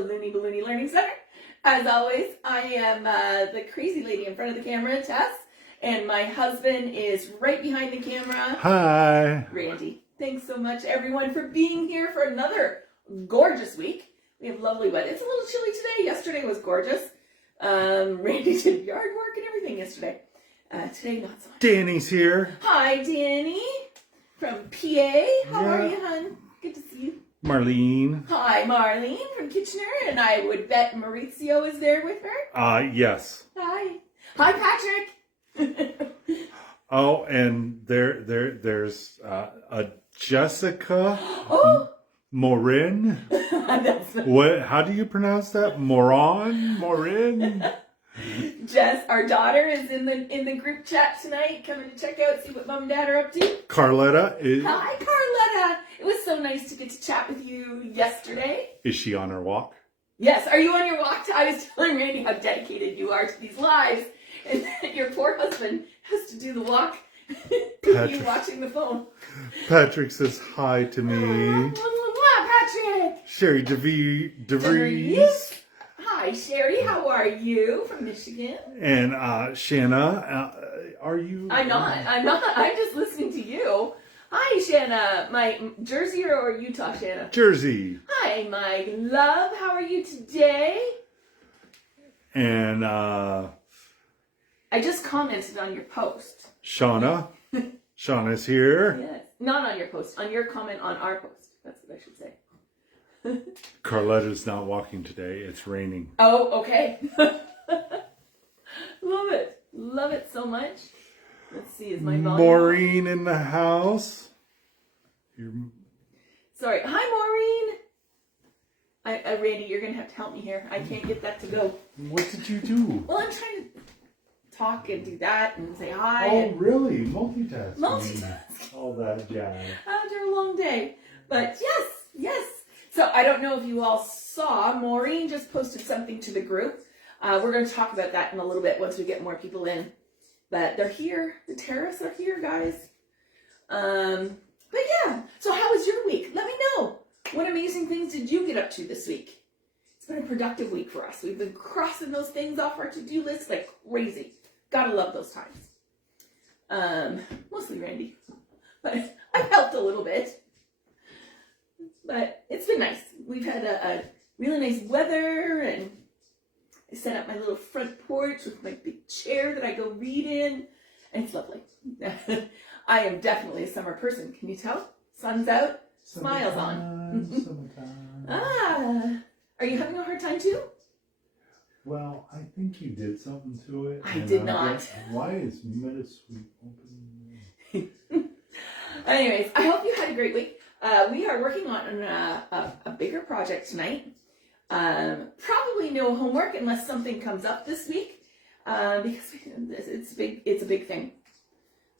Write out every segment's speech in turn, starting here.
Looney Ballooney Learning Center. As always, I am the crazy lady in front of the camera, Tess, and my husband is right behind the camera. Hi. Randy. Thanks so much, everyone, for being here for another gorgeous week. We have lovely weather. It's a little chilly today. Yesterday was gorgeous. Randy did yard work and everything yesterday. Today, not so much. Danny's here. Hi, Danny from PA. How are you, hon? Good to see you. Marlene. Hi, Marlene from Kitchener, and I would bet Maurizio is there with her. Yes. Hi. Hi, Patrick. Oh, and there's a Jessica. Oh. Morin. What? How do you pronounce that? Morin. Jess, our daughter, is in the group chat tonight, coming to check out, see what mom and dad are up to. Carletta is. Hi, Carletta. It was so nice to get to chat with you yesterday. Is she on her walk? Yes. Are you on your walk? I was telling Randy how dedicated you are to these lives, and that your poor husband has to do the walk. You watching the phone. Patrick says hi to me. Patrick. Sherry DeVries. Hi, Sherry. How are you from Michigan? And Shanna, are you? I'm not. I'm just listening to you. Hi, Shanna. My Jersey or Utah, Shanna? Jersey. Hi, my love. How are you today? And I just commented on your post. Shauna. Shauna's here. Yes. Not on your post. On your comment on our post. That's what I should say. Carletta's not walking today. It's raining. Oh, okay. Love it. Love it so much. Let's see. Is my volume Maureen in the house. Sorry. Hi, Maureen. Randy, you're going to have to help me here. I can't get that to go. What did you do? Well, I'm trying to talk and do that and say hi. Oh, really? Multitasking. Multitasking. All that jazz. After a long day. But yes. So I don't know if you all saw, Maureen just posted something to the group. We're going to talk about that in a little bit once we get more people in. But they're here. The terrorists are here, guys. But yeah. So how was your week? Let me know. What amazing things did you get up to this week? It's been a productive week for us. We've been crossing those things off our to-do list like crazy. Gotta love those times. Mostly Randy. But I've helped a little bit. But it's been nice. We've had a really nice weather, and I set up my little front porch with my big chair that I go read in, and it's lovely. I am definitely a summer person. Can you tell? Sun's out, smiles on. Summertime. Are you having a hard time too? Well, I think you did something to it. I did not. Why is MetaSuite open? Anyways, I hope you had a great week. We are working on a bigger project tonight. Probably no homework unless something comes up this week, because it's a big thing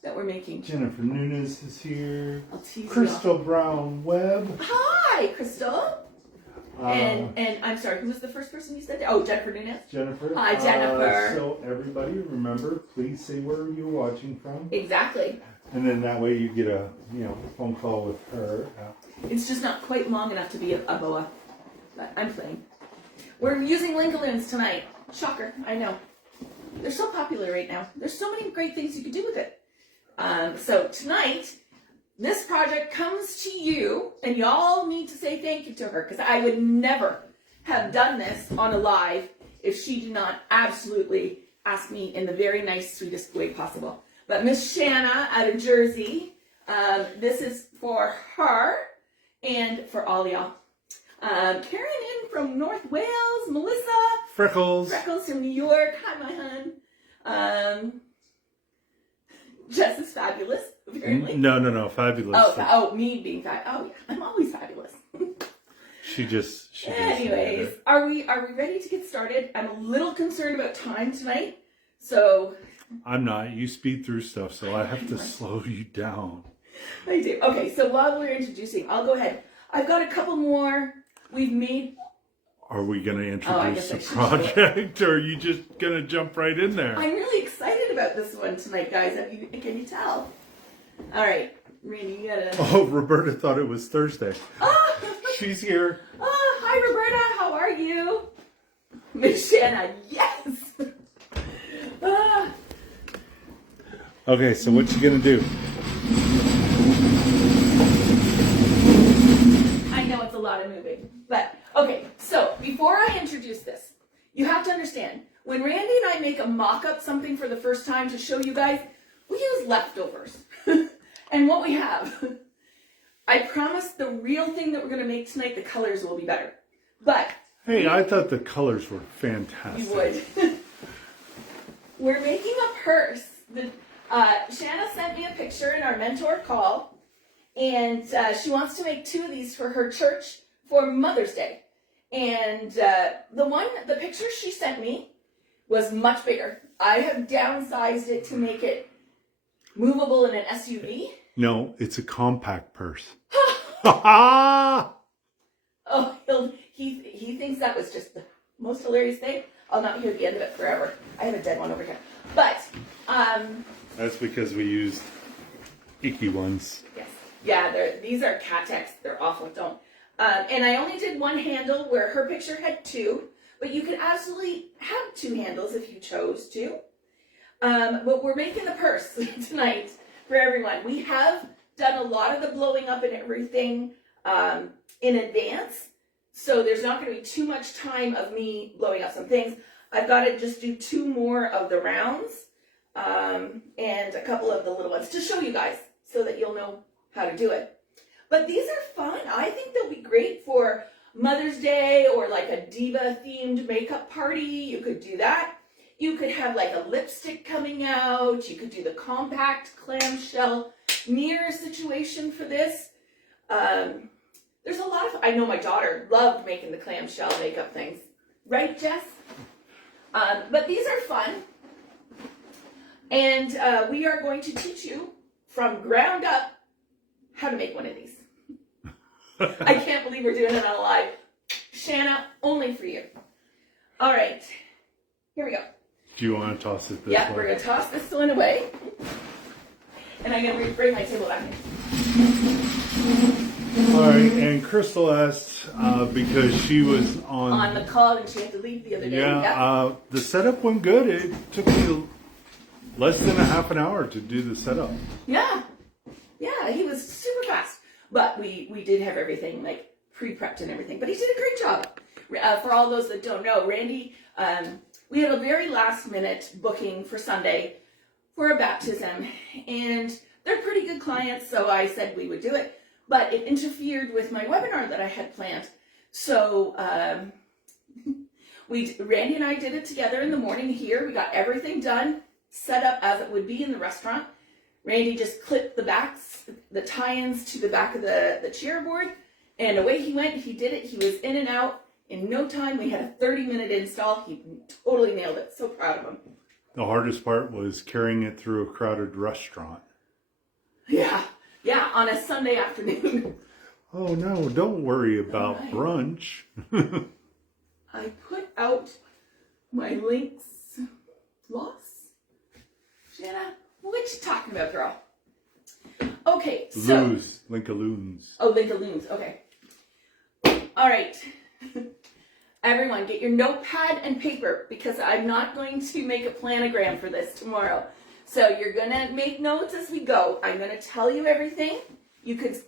that we're making. Jennifer Nunes is here. I'll tease Crystal Brown Webb. Hi, Crystal. And I'm sorry, who was the first person you said? Oh, Jennifer Nunes. Jennifer. Hi, Jennifer. So everybody, remember, please say where you're watching from. Exactly. And then that way you get a phone call with her. It's just not quite long enough to be a boa, but I'm playing. We're using Linkalloons tonight. Shocker, I know. They're so popular right now. There's so many great things you could do with it. So tonight, this project comes to you, and y'all need to say thank you to her, because I would never have done this on a live if she did not absolutely ask me in the very nice, sweetest way possible. But Miss Shanna out of Jersey, this is for her and for all y'all. Karen in from North Wales, Melissa. Freckles from New York. Hi, my hun. Jess is fabulous, apparently. No, fabulous. Me being fabulous. Oh, yeah, I'm always fabulous. She Anyways, are we ready to get started? I'm a little concerned about time tonight, so. I'm not. You speed through stuff, so I have to slow you down. I do. Okay, so while we're introducing, I'll go ahead. I've got a couple more we've made. Are we going to introduce the project, or are you just going to jump right in there? I'm really excited about this one tonight, guys. Can you tell? All right, Randy, you gotta. Oh, Roberta thought it was Thursday. She's here. Hi, Roberta. How are you? Miss Shanna, yes. Ah. Okay, so what you gonna do? I know it's a lot of moving, but okay, so before I introduce this, you have to understand, when Randy and I make a mock-up something for the first time to show you guys, we use leftovers. And what we have, I promise the real thing that we're going to make tonight, the colors will be better. But Hey, I thought the colors were fantastic. you would. We're making a purse. Shanna sent me a picture in our mentor call, and she wants to make 2 of these for her church for Mother's Day. And the picture she sent me was much bigger. I have downsized it to make it movable in an SUV. No, it's a compact purse. Oh, he thinks that was just the most hilarious thing. I'll not hear the end of it forever. I have a dead one over here. But That's because we used icky ones. yes, yeah, these are Catex. They're awful. Don't. And I only did 1 handle where her picture had 2, but you could absolutely have 2 handles if you chose to. But we're making the purse tonight for everyone. We have done a lot of the blowing up and everything in advance, so there's not going to be too much time of me blowing up some things. I've got to just do 2 more of the rounds and a couple of the little ones to show you guys so that you'll know how to do it. But these are fun. I think they'll be great for Mother's Day or like a diva-themed makeup party. You could do that. You could have like a lipstick coming out. You could do the compact clamshell mirror situation for this. There's a lot of, I know my daughter loved making the clamshell makeup things. Right, Jess? But these are fun. And we are going to teach you from ground up how to make one of these. I can't believe we're doing it on live. Shanna, only for you. All right, here we go. Do you want to toss it this way? Yeah, we're going to toss this one away. And I'm going to bring my table back in. All right, and Crystal asked because she was On the call and she had to leave the other day. Yeah, the setup went good. It took me less than a half an hour to do the setup. Yeah, he was super fast. But we did have everything like pre-prepped and everything. But he did a great job. For all those that don't know, Randy, we had a very last minute booking for Sunday for a baptism. And they're pretty good clients, so I said we would do it. But it interfered with my webinar that I had planned. So Randy and I did it together in the morning here. We got everything done, set up as it would be in the restaurant. Randy just clipped the tie-ins to the back of the chair board, and away he went. He did it. He was in and out in no time. We had a 30-minute install. He totally nailed it. So proud of him. The hardest part was carrying it through a crowded restaurant. Yeah, on a Sunday afternoon. Oh no, don't worry about brunch. I put out my links. Loss? Shanna? What you talking about, girl? Okay, so... Linkaloons. Oh, Linkaloons, okay. All right. Everyone, get your notepad and paper because I'm not going to make a planogram for this tomorrow. So you're going to make notes as we go. I'm going to tell you everything. You could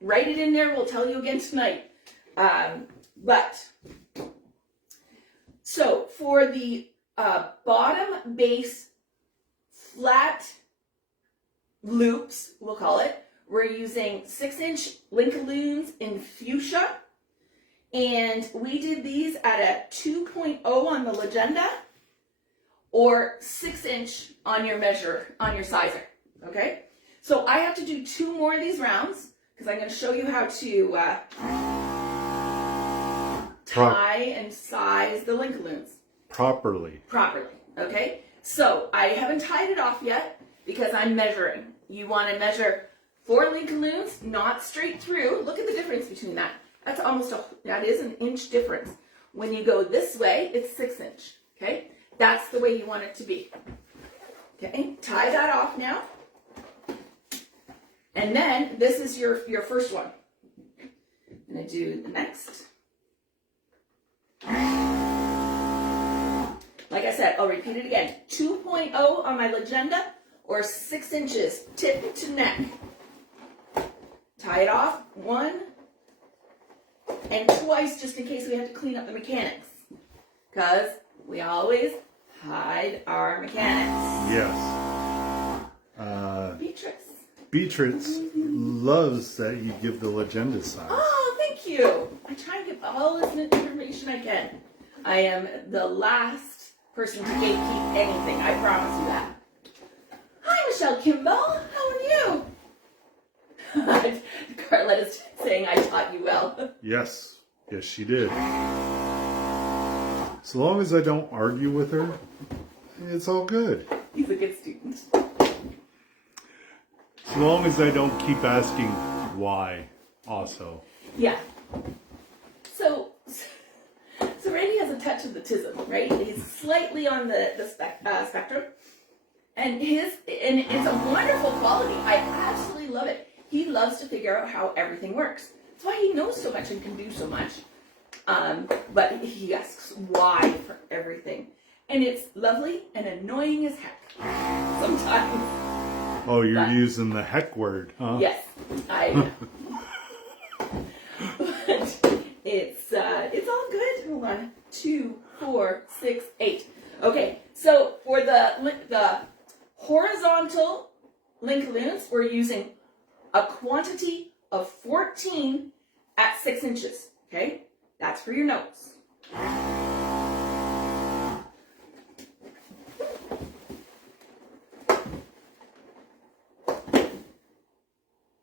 write it in there. We'll tell you again tonight. So for the bottom base flat loops, we'll call it, we're using 6-inch Linkaloons in fuchsia. And we did these at a 2.0 on the Legenda or 6-inch on your sizer, okay? So I have to do 2 more of these rounds because I'm going to show you how to tie and size the Linkaloons. Properly, okay? So I haven't tied it off yet because I'm measuring. You want to measure 4 Linkaloons, not straight through. Look at the difference between that. That is an inch difference. When you go this way, it's 6-inch, okay? That's the way you want it to be. Okay, tie that off now. And then this is your first one. I'm gonna do the next. said, I'll repeat it again. 2.0 on my legenda or 6 inches tip to neck. Tie it off 1 and twice just in case we have to clean up the mechanics. Because we always hide our mechanics. Yes. Beatrice loves that you give the legenda size. Oh, thank you. I try and give all this information I can. I am the last person to gatekeep anything. I promise you that. Hi, Michelle Kimball. How are you? Carletta's saying I taught you well. Yes. Yes, she did. So long as I don't argue with her, it's all good. He's a good student. So long as I don't keep asking why, also. Yeah. So Randy has a touch of autism, right? He's slightly on the spectrum, and it's a wonderful quality. I absolutely love it. He loves to figure out how everything works. That's why he knows so much and can do so much. But he asks why for everything, and it's lovely and annoying as heck sometimes. Oh, you're using the heck word, huh? Yes, I know. But it's all good. Hold on. 2, 4, 6, 8. Okay, so for the horizontal link loons, we're using a quantity of 14 at 6 inches. Okay, that's for your notes.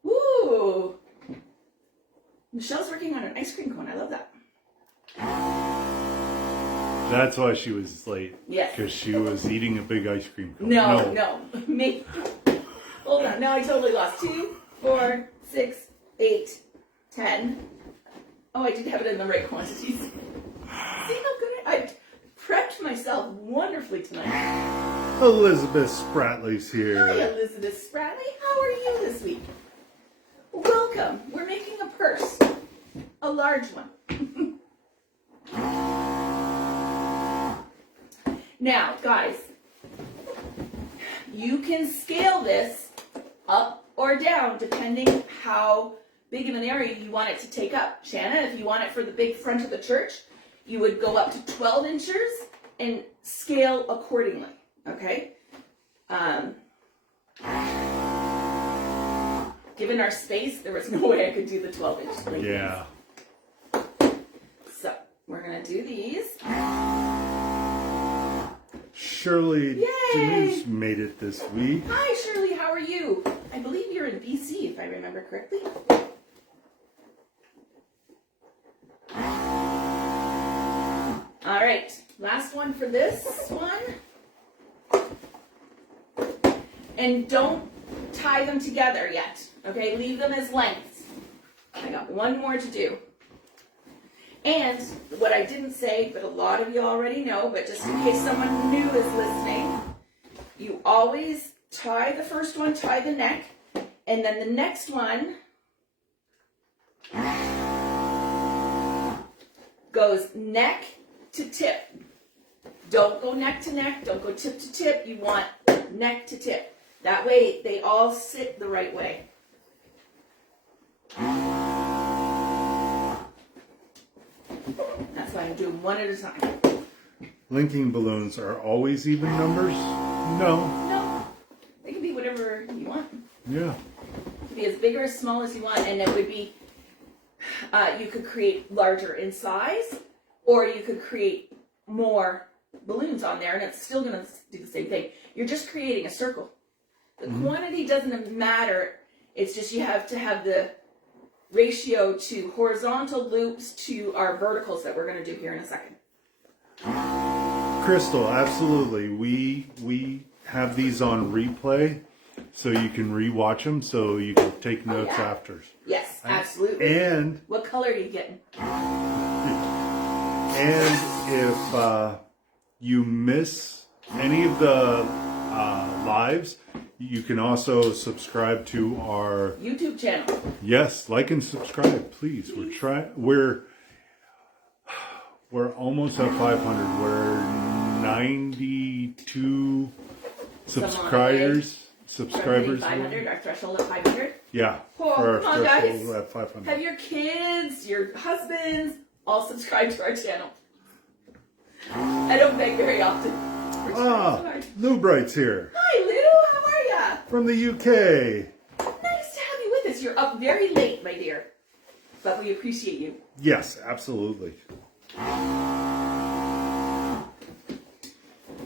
Woo! Michelle's working on an ice cream cone. I love that. That's why she was late. Yes. Because she was eating a big ice cream cone. No. Me. Hold on. Now I totally lost. 2, 4, 6, 8, 10. Oh, I did have it in the right quantities. See how good I prepped myself wonderfully tonight. Elizabeth Spratley's here. Hi, Elizabeth Spratley. How are you this week? Welcome. We're making a purse. A large one. Now, guys, you can scale this up or down depending how big of an area you want it to take up. Shanna, if you want it for the big front of the church, you would go up to 12 inches and scale accordingly, okay? Given our space, there was no way I could do the 12 inch. Yeah. So, we're going to do these. Shirley Denise made it this week. Hi, Shirley. How are you? I believe you're in BC, if I remember correctly. All right. Last one for this one. And don't tie them together yet. Okay? Leave them as lengths. I got one more to do. And what I didn't say, but a lot of you already know, but just in case someone new is listening, you always tie the first one, tie the neck, and then the next one goes neck to tip. Don't go neck to neck, don't go tip to tip, you want neck to tip. That way they all sit the right way. That's why I'm doing one at a time. Linking balloons are always even numbers? No. No. They can be whatever you want. Yeah. It could be as big or as small as you want, and it would be, you could create larger in size, or you could create more balloons on there, and it's still going to do the same thing. You're just creating a circle. The quantity doesn't matter. It's just you have to have the ratio to horizontal loops to our verticals that we're going to do here in a second. Crystal, absolutely. We have these on replay, so you can rewatch them, so you can take notes after. Yes, absolutely. And what color are you getting? And if you miss any of the lives, you can also subscribe to our YouTube channel. Yes, like and subscribe, please. We're almost at 500. We're 92 Some on the subscribers. We're hitting 500, our threshold at 500. Yeah. Oh, for our come on, guys. threshold at 500. Have your kids, your husbands, all subscribe to our channel. I don't beg very often. We're trying so hard. Lou Bright's here Hi, Lou. How are ya? from the UK. Nice to have you with us. You're up very late, my dear. But we appreciate you. Yes, absolutely.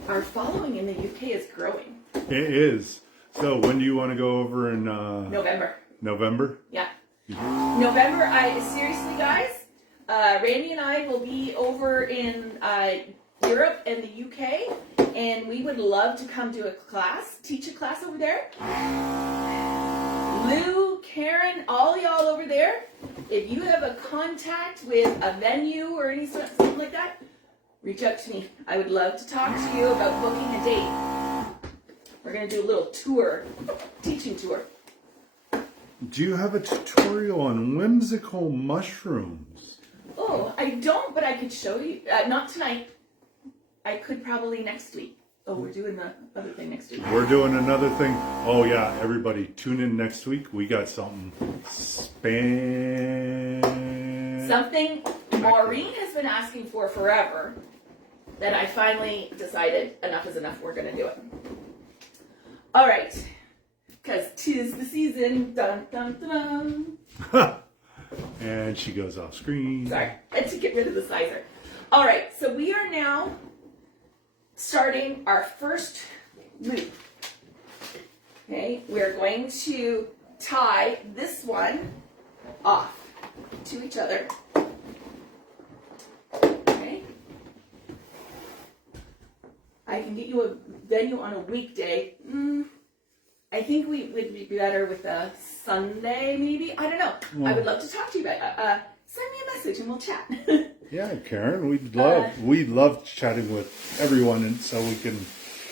Our following in the UK is growing. It is. So when do you want to go over in November. November? Yeah. November, seriously, guys, Randy and I will be over in Europe and the UK, and we would love to come to a class, teach a class over there. Lou, Karen, all y'all over there, if you have a contact with a venue or something like that, reach out to me. I would love to talk to you about booking a date. We're going to do a little tour, teaching tour. Do you have a tutorial on whimsical mushrooms? Oh, I don't, but I could show you. Not tonight. I could probably next week. Oh, we're doing the other thing next week. We're doing another thing. Oh yeah, everybody tune in next week. We got something Something Maureen has been asking for forever that I finally decided enough is enough. We're going to do it. All right. Because 'tis the season. Dun, dun, dun, dun. And she goes off screen. Sorry, I had to get rid of the sizer. All right, so we are now starting our first loop. Okay, we're going to tie this one off to each other. Okay. I can get you a venue on a weekday. I think we would be better with a Sunday, maybe. I don't know. I would love to talk to you about it. Send me a message and we'll chat. Yeah, Karen, we'd love chatting with everyone, and so we can.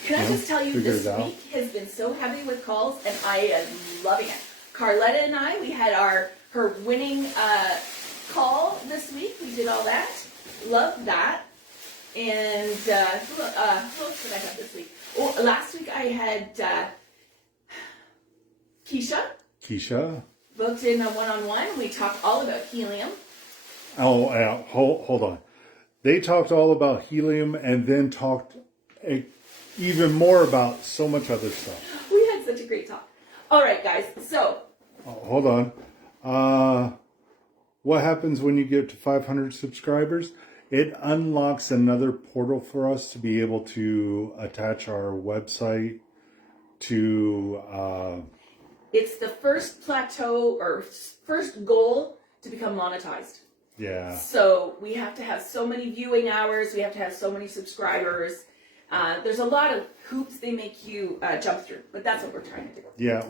Can I just tell you, this week has been so heavy with calls, and I am loving it. Carletta and I, we had her winning call this week. We did all that. Love that. And who else did I have this week? Oh, last week I had Keisha booked in a one-on-one. We talked all about helium. Oh, hold on. They talked all about helium and then talked even more about so much other stuff. We had such a great talk. All right, guys. So. Hold on. What happens when you get to 500 subscribers? It unlocks another portal for us to be able to attach our website to... It's the first plateau or first goal to become monetized. Yeah. So we have to have so many viewing hours. We have to have so many subscribers. There's a lot of hoops they make you jump through, but that's what we're trying to do. Yeah,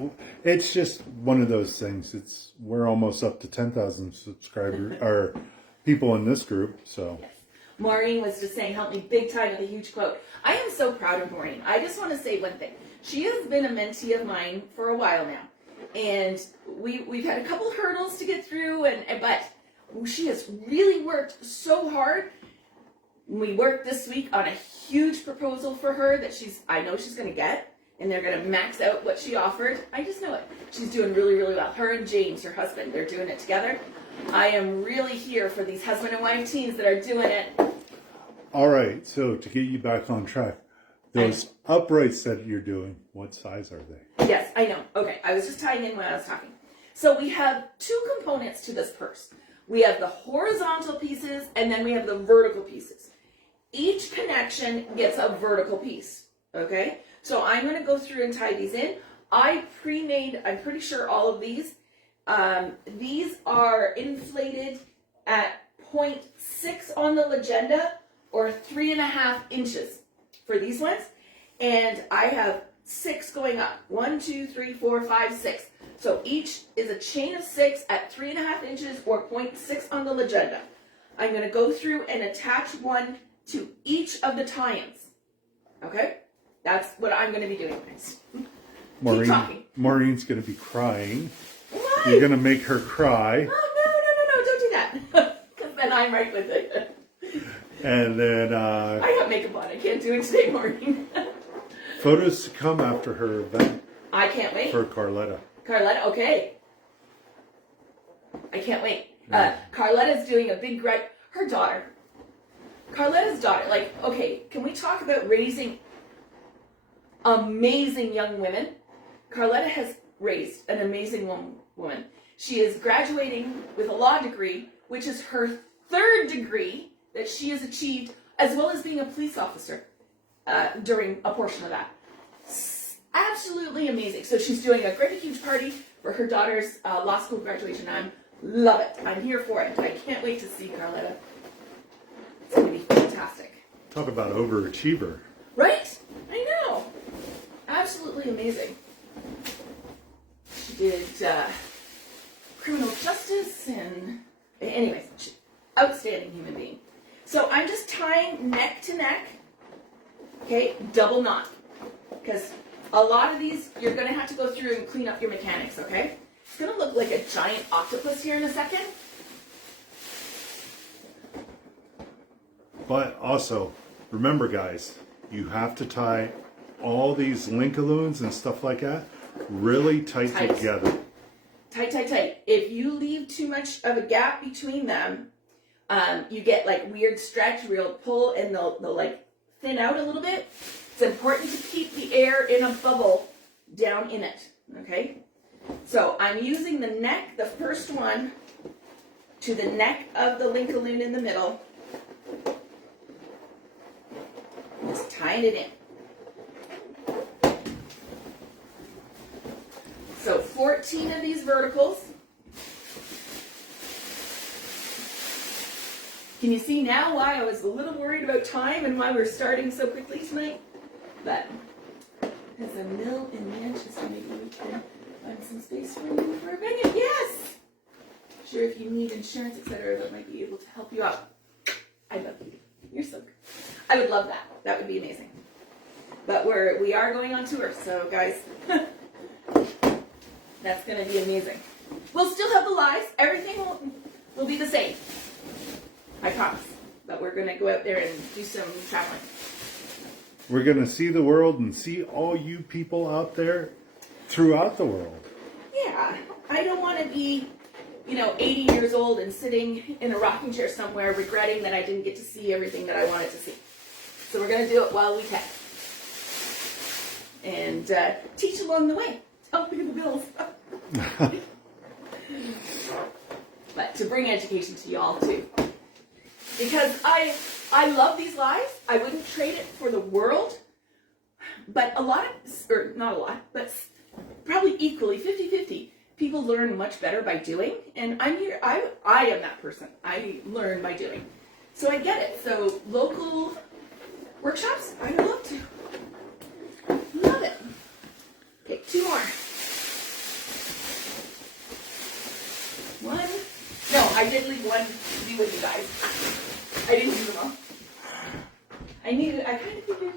it's just one of those things. We're almost up to 10,000 subscribers or people in this group. So. Yes. Maureen was just saying, "Help me big time" with a huge quote. I am so proud of Maureen. I just want to say one thing. She has been a mentee of mine for a while now, and we've had a couple of hurdles to get through, but she has really worked so hard. We worked this week on a huge proposal for her that I know she's going to get, and they're going to max out what she offered. I just know it. She's doing really, really well. Her and James, her husband, they're doing it together. I am really here for these husband and wife teams that are doing it. All right, so to get you back on track, those uprights that you're doing, what size are they? Yes, I know. Okay, I was just tying in when I was talking. So we have two components to this purse. We have the horizontal pieces, and then we have the vertical pieces. Each connection gets a vertical piece, okay? So I'm going to go through and tie these in. I pre-made, I'm pretty sure, all of these. These are inflated at 0.6 on the legenda, or 3.5 inches for these ones. And I have 6 going up. 1, 2, 3, 4, 5, 6. So each is a chain of 6 at 3.5 inches or 0.6 on the legenda. I'm going to go through and attach one to each of the tie-ins. Okay? That's what I'm going to be doing next. Keep talking. Maureen's going to be crying. Why? You're going to make her cry. Oh, no, don't do that. Because then I'm right with it. And then I got makeup on. I can't do it today morning. photos to come after her event I can't wait. for Carletta. Carletta, okay. I can't wait. Yeah. Carletta's doing a big her daughter. Carletta's daughter, like, okay, can we talk about raising amazing young women? Carletta has raised an amazing woman. She is graduating with a law degree, which is her 3rd degree that she has achieved, as well as being a police officer during a portion of that. Absolutely amazing. So she's doing a great huge party for her daughter's law school graduation. Love it. I'm here for it. I can't wait to see Carletta. It's going to be fantastic. Talk about overachiever. Right? I know. Absolutely amazing. She did criminal justice and anyways, outstanding human being. So I'm just tying neck to neck. Okay, double knot. Because a lot of these, you're going to have to go through and clean up your mechanics, okay? It's going to look like a giant octopus here in a second. But also, remember guys, you have to tie all these linkaloons and stuff like that really tight. Together. Tight, tight, tight. If you leave too much of a gap between them, you get like weird stretch where you'll pull and they'll like thin out a little bit. It's important to keep the air in a bubble down in it, okay? So I'm using the neck, the first one, to the neck of the linkaloon in the middle. Just tying it in. So 14 of these verticals. Can you see now why I was a little worried about time and why we're starting so quickly tonight? But as a mill in Manchester, maybe we can find some space for you for a minute. Yes! Sure, if you need insurance, etc., that might be able to help you out. I love you. You're so good. I would love that. That would be amazing. But we are going on tour, so guys, that's going to be amazing. We'll still have the lives. Everything will be the same. I promise. But we're going to go out there and do some traveling. We're going to see the world and see all you people out there throughout the world. Yeah. I don't want to be, 80 years old and sitting in a rocking chair somewhere regretting that I didn't get to see everything that I wanted to see. So we're going to do it while we can. And teach along the way. Help pay the bills. But to bring education to y'all too. Because I love these lives. I wouldn't trade it for the world. But not a lot, but probably equally, 50-50. People learn much better by doing. And I'm here, I am that person. I learn by doing. So I get it. So local workshops, I would love to. Love it. Okay, 2 more. One. No, I did leave one to be with you guys. I didn't do them all. I kind of figured.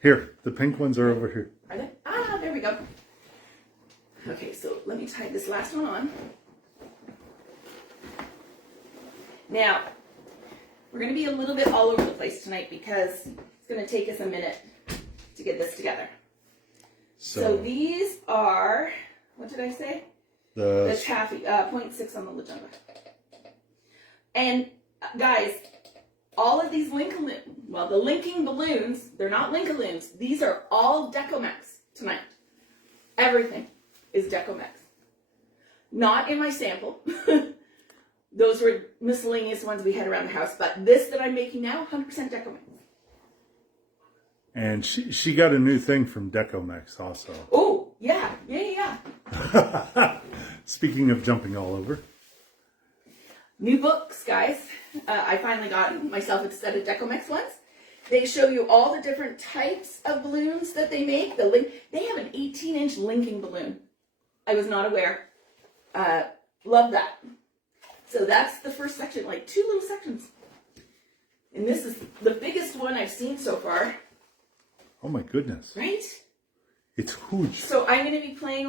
Here, the pink ones are over here. Are they? Ah, there we go. Okay, so let me tie this last one on. Now, we're going to be a little bit all over the place tonight because it's going to take us a minute to get this together. So these are, what did I say? The taffy, 0.6 on the legenda. And guys, all of these the linking balloons, they're not Linkaloons. These are all Decomex tonight. Everything is Decomex. Not in my sample. Those were miscellaneous ones we had around the house. But this that I'm making now, 100% Decomex. And she got a new thing from Decomex also. Oh, yeah. Speaking of jumping all over. New books, guys. I finally got myself a set of Decomex ones. They show you all the different types of balloons that they make. They have an 18-inch linking balloon. I was not aware. Love that. So that's the first section, like 2 little sections. And this is the biggest one I've seen so far. Oh my goodness. Right? It's huge. So I'm going to be playing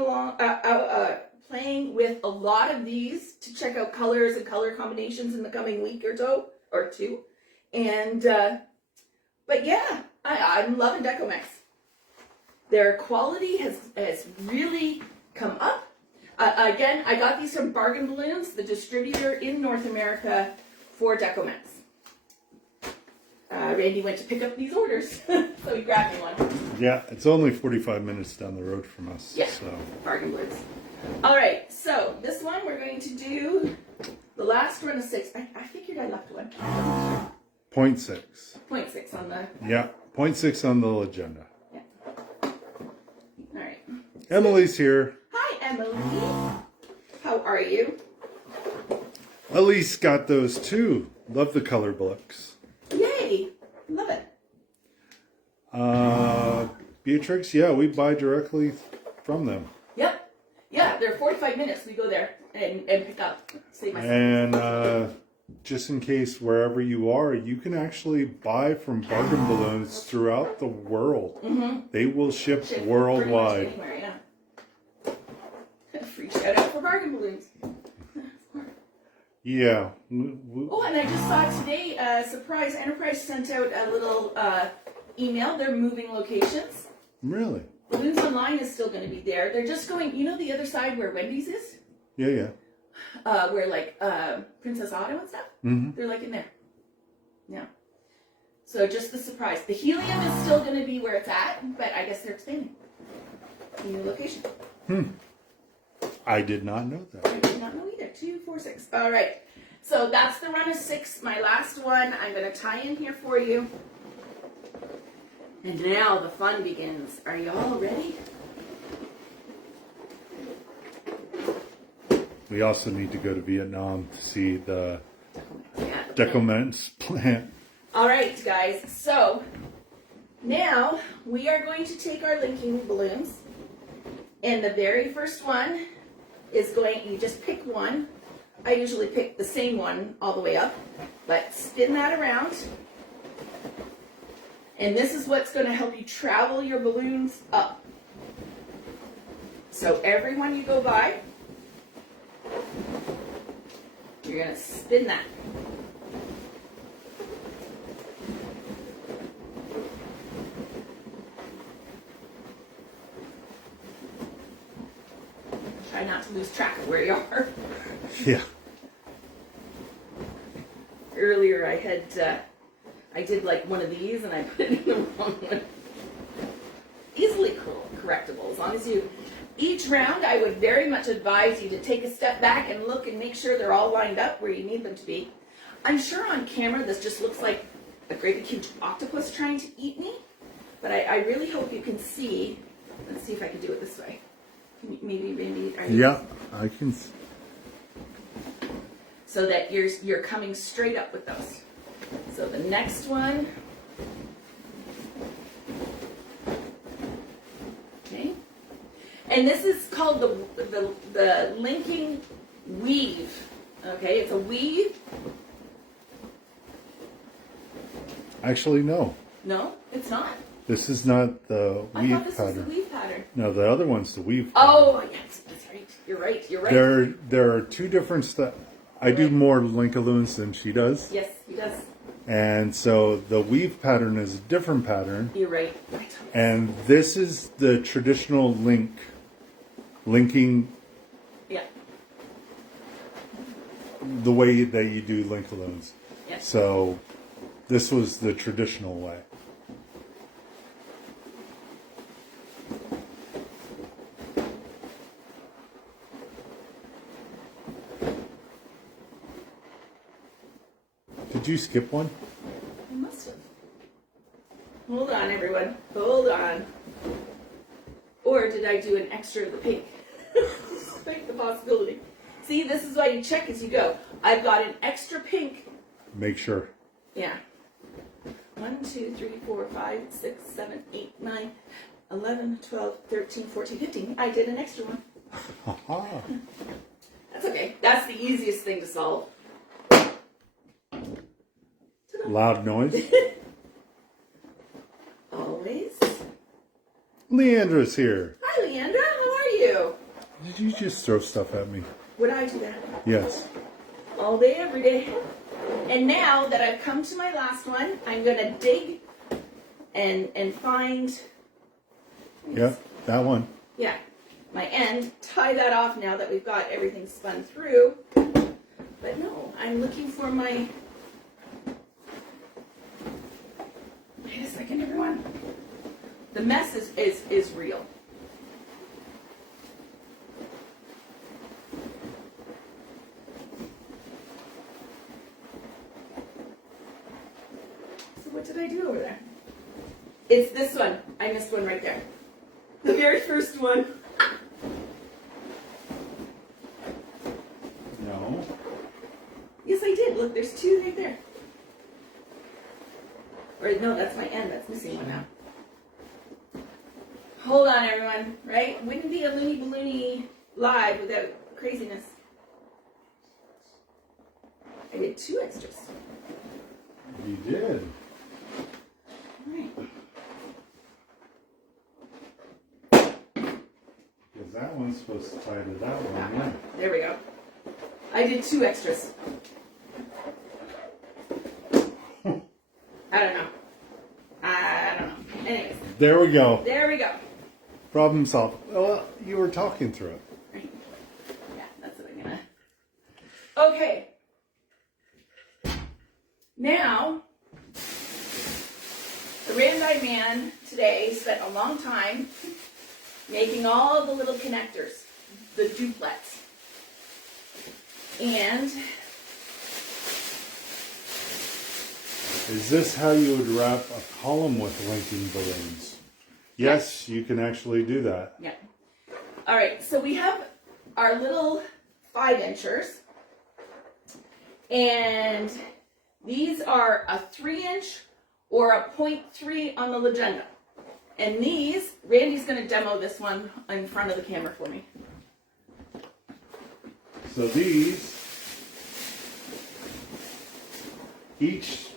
with a lot of these to check out colors and color combinations in the coming week or 2. And, but yeah, I'm loving Decomex. Their quality has really come up. Again, I got these from Bargain Balloons, the distributor in North America for Decomex. Randy went to pick up these orders, so he grabbed me one. Yeah, it's only 45 minutes down the road from us. Yeah, So. Bargain Balloons. All right, so this one we're going to do the last run of 6. I figured I left one. 0.6. 0.6 on the... Yeah, 0.6 on the agenda. Yeah. All right. Emily's here. Hi, Emily. How are you? Elise got those too. Love the color books. Yay! Love it. Beatrix, yeah, we buy directly from them. Yep. Yeah, they're 45 minutes. We go there and pick up. Save myself. And just in case wherever you are, you can actually buy from Bargain Balloons throughout the world. Mm-hmm. They will ship Ship worldwide. pretty much anywhere, yeah. Free shout out for Bargain Balloons. Yeah. Oh, and I just saw today, Surprise Enterprise sent out a little email. They're moving locations. Really? Balloons Online is still going to be there. They're just going, you know the other side where Wendy's is? Yeah, yeah. Where like Princess Auto and stuff? Mm-hmm. They're like in there. Yeah. So just the surprise. The helium is still going to be where it's at, but I guess they're expanding. New location. I did not know that. I did not know either. 2, 4, 6. All right. So that's the run of 6. My last one. I'm going to tie in here for you. And now the fun begins. Are you all ready? We also need to go to Vietnam to see the Yeah. Decomex plant. All right, guys. So now we are going to take our linking balloons. And the very first one is going, you just pick one. I usually pick the same one all the way up, but spin that around. And this is what's going to help you travel your balloons up. So every one you go by, you're going to spin that. Try not to lose track of where you are. Yeah. Earlier I had, I did like one of these and I put it in the wrong one. Easily correctable as long as you, each round I would very much advise you to take a step back and look and make sure they're all lined up where you need them to be. I'm sure on camera this just looks like a great big huge octopus trying to eat me, but I really hope you can see. Let's see if I can do it this way. Maybe, Yeah, I can. So that you're coming straight up with those. So the next one. Okay. And this is called the linking weave. Okay, it's a weave. Actually, no. No, it's not. This is not the I weave thought this pattern. was the weave pattern. No, the other one's the weave pattern. Oh, yes, that's right. You're right. You're right. There are two different stuff. I do more Linkaloons than she does. Yes, he does. And so the weave pattern is a different pattern. You're right. And this is the traditional linking Yeah. the way that you do Linkaloons. Yeah. So this was the traditional way. Did you skip one? I must have. Hold on, everyone. Hold on. Or did I do an extra of the pink? Think the possibility. See, this is why you check as you go. I've got an extra pink. Make sure. Yeah. 1, 2, 3, 4, 5, 6, 7, 8, 9, 11, 12, 13, 14, 15. I did an extra one. That's okay. That's the easiest thing to solve. Loud noise. Always. Leandra's here. Hi, Leandra. How are you? Did you just throw stuff at me? Would I do that? Yes. All day, every day. And now that I've come to my last one, I'm going to dig and find, Yep, that one. yeah, my end, tie that off now that we've got everything spun through. But no, I'm looking for my, wait a second everyone. The mess is real. So what did I do over there? It's this one. I missed one right there. The very first one. No. Yes, I did. Look, there's two right there. Or no, that's my end. That's missing one now. Hold on, everyone. Right? Wouldn't be a loony balloony live without craziness. I did 2 extras. You did. All right. Because that one's supposed to tie to that one, yeah. There we go. I did 2 extras. I don't know. Anyways. There we go. There we go. Problem solved. Well, you were talking through it. Right. Yeah, that's what I'm gonna. Okay. Now, the Randy man today spent a long time making all the little connectors, the duplets. And Is this how you would wrap a column with linking balloons? Yes, you can actually do that. yeah. All right, so we have our little 5-inchers. And these are a 3-inch or a 0.3 on the legenda. And these, Randy's going to demo this one in front of the camera for me. So these, each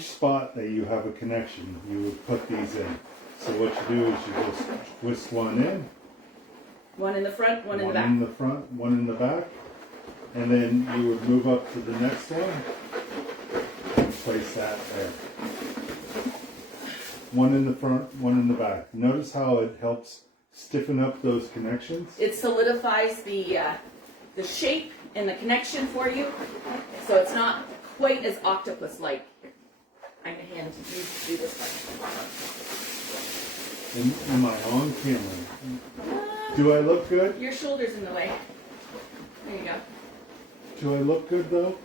spot that you have a connection, you would put these in. So what you do is you just twist one in. One in the front, one in the back. One in the front, one in the back. And then you would move up to the next one and place that there. One in the front, one in the back. Notice how it helps stiffen up those connections? It solidifies the shape and the connection for you, so it's not quite as octopus-like. I'm going to hand you to do this one. Am I on camera? Do I look good? Your shoulder's in the way. There you go. Do I look good though?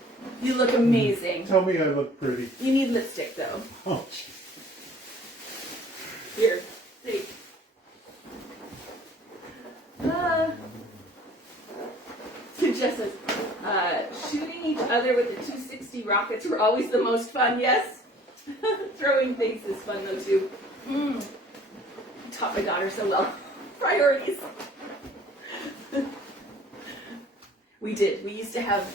You look amazing. Tell me I look pretty. You need lipstick though. Oh, geez. Here, take. Jess says, shooting each other with the 260 rockets were always the most fun. Yes. Throwing things is fun though too. Taught my daughter so well. Priorities. We did. We used to have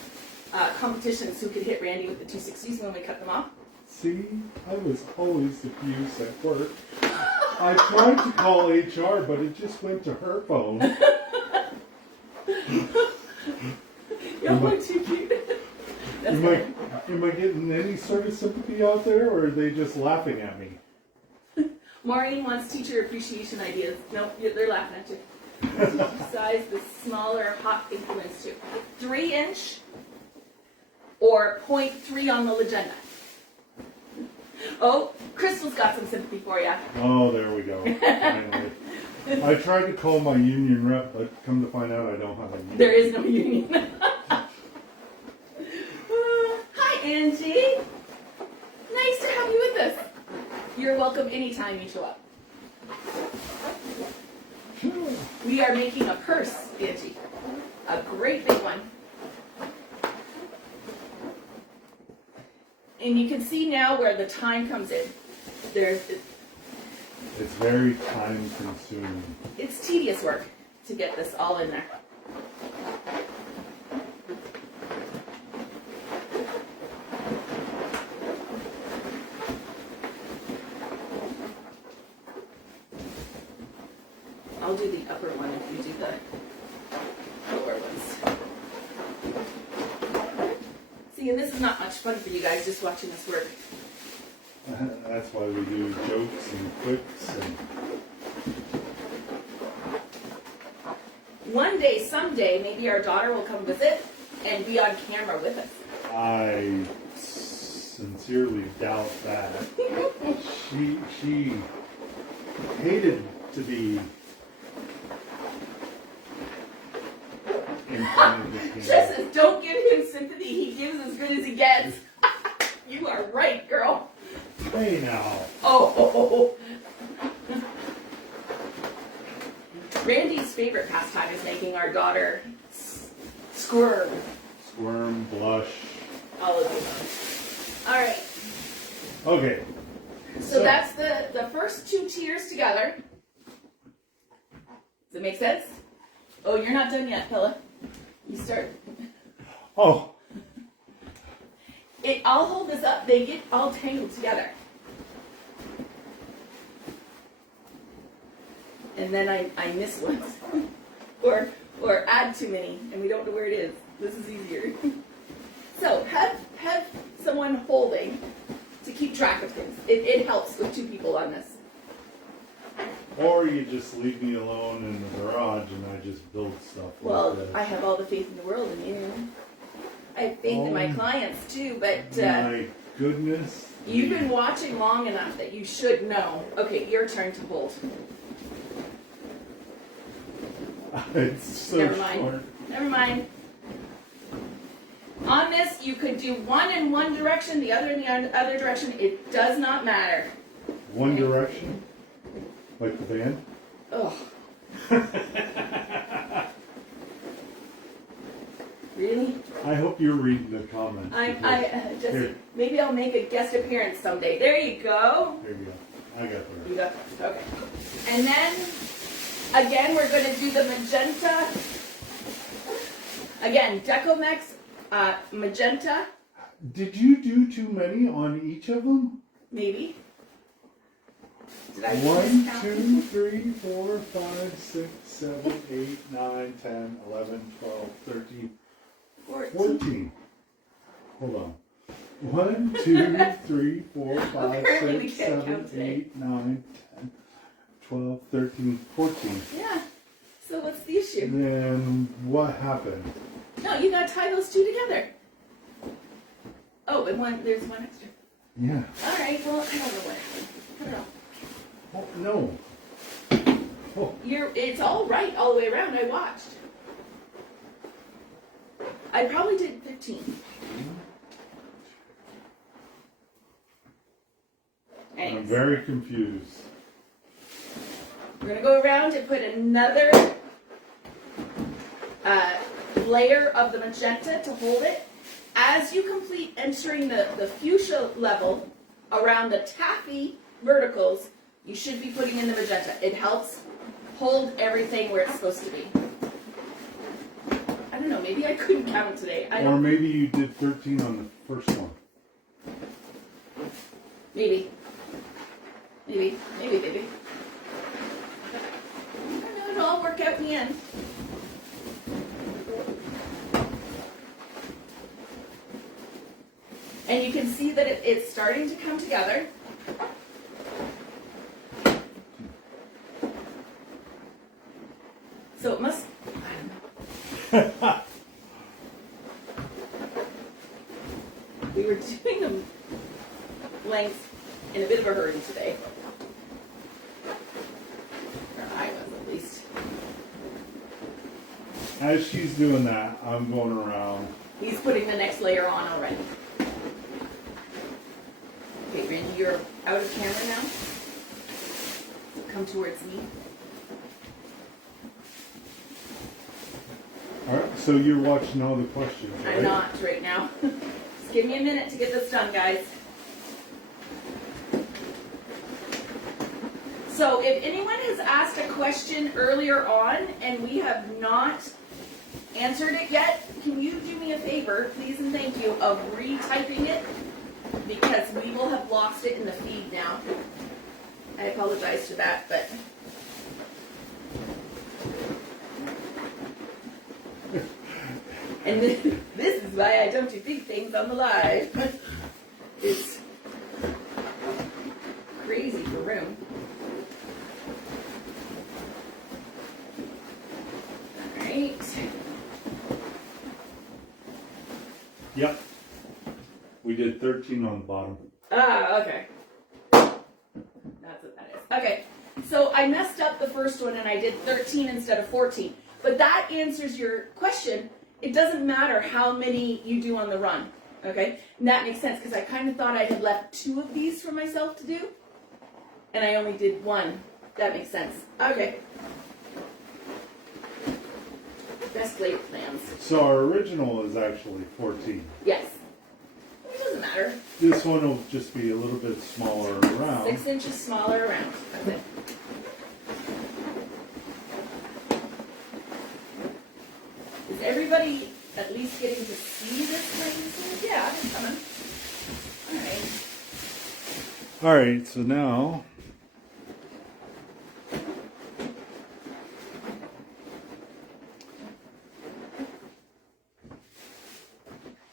competitions who could hit Randy with the 260s when we cut them off. See, I was always the fuse at work. I tried to call HR, but it just went to her phone. Y'all are too cute. Am I getting any sort of sympathy out there, or are they just laughing at me? Maureen wants teacher appreciation ideas. Nope, they're laughing at you. Size the smaller hot pink balloons too. 3-inch or 0.3 on the legenda. Oh, Crystal's got some sympathy for you. Oh, there we go. Finally. I tried to call my union rep, but come to find out I don't have a union. There is no union. Hi, Angie. Nice to have you with us. You're welcome anytime you show up. We are making a purse, Angie. A great big one. And you can see now where the time comes in. It's very time consuming. It's tedious work to get this all in there. I'll do the upper one if you do the lower ones. See, See, and this is not much fun for you guys just watching us work. That's why we do jokes and quips and. One day, someday, maybe our daughter will come visit and be on camera with us. I sincerely doubt that. She hated to be in front of the camera. Just says, don't give him sympathy. He gives as good as he gets. You are right, girl. Hey now. Oh. Randy's favorite pastime is making our daughter squirm. Squirm, blush. All of them. All right. Okay. So that's the first two tiers together. Does it make sense? Oh, you're not done yet, Pilla. You start. Oh. I'll hold this up. They get all tangled together. And then I miss one. or add too many, and we don't know where it is. This is easier. So have someone holding to keep track of things. It helps with two people on this. Or you just leave me alone in the garage and I just build stuff. Well, like that. I have all the faith in the world in you. I have faith in my clients too, but my goodness. you've been watching long enough that you should know. Okay, your turn to hold. It's so Never mind. short. Never mind. On this, you could do one in one direction, the other in the other direction. It does not matter. One Direction? Like the band? Ugh. Really? I hope you're reading the comments. Just maybe I'll make a guest appearance someday. There you go. There you go. I got the You got this. Okay. And then again, we're going to do the magenta. Again, Decomex, magenta, Did you do too many on each of them? maybe. Did I 1, miscount? 2, 3, 4, 5, 6, 7, 8, 9, 10, 11, 12, 13, 14. Hold on. 1, 2, 3, 4, 5, Apparently we 6, can't 7, count today. 8, 9, 10, 12, 13, 14. Yeah. So what's the issue? Then what happened? No, you gotta tie those two together. Oh, and there's one extra. Yeah. All right. Well, I don't know what happened. I don't know. Oh, no. Oh. It's all right all the way around. I watched. I probably did 15. I'm Anyways, very confused. we're gonna go around and put another layer of the magenta to hold it. As you complete entering the fuchsia level around the taffy verticals, you should be putting in the magenta. It helps hold everything where it's supposed to be. I don't know, maybe I couldn't count today. Or maybe you did 13 on the first one. Maybe. I don't know, it'll all work out in the end. And you can see that it's starting to come together. So it must, I don't know. We were doing them length in a bit of a hurry today. Or I was at least. As she's doing that, I'm going around. He's putting the next layer on already. Okay, Randy, you're out of camera now. Come towards me. Alright, so you're watching all the questions, right? I'm not right now. Just give me a minute to get this done, guys. So if anyone has asked a question earlier on and we have not answered it yet, can you do me a favor, please and thank you, of retyping it? Because we will have lost it in the feed now. I apologize for that, but... And this is is why I don't do big things on the live. It's crazy for room. Alright. Yep. We did 13 on the bottom. Ah, okay. That's what that is. Okay, so I messed up the first one and I did 13 instead of 14. But that answers your question. It doesn't matter how many you do on the run. Okay? And that makes sense because I kind of thought I had left 2 of these for myself to do. And I only did 1. That makes sense. Okay. Best laid plans. So our original is actually 14. Yes. It doesn't matter. This one will just be a little bit smaller around. 6 inches smaller around. That's it. Is everybody at least getting to see this pregnancy? Yeah, it's coming. Alright. Alright, so now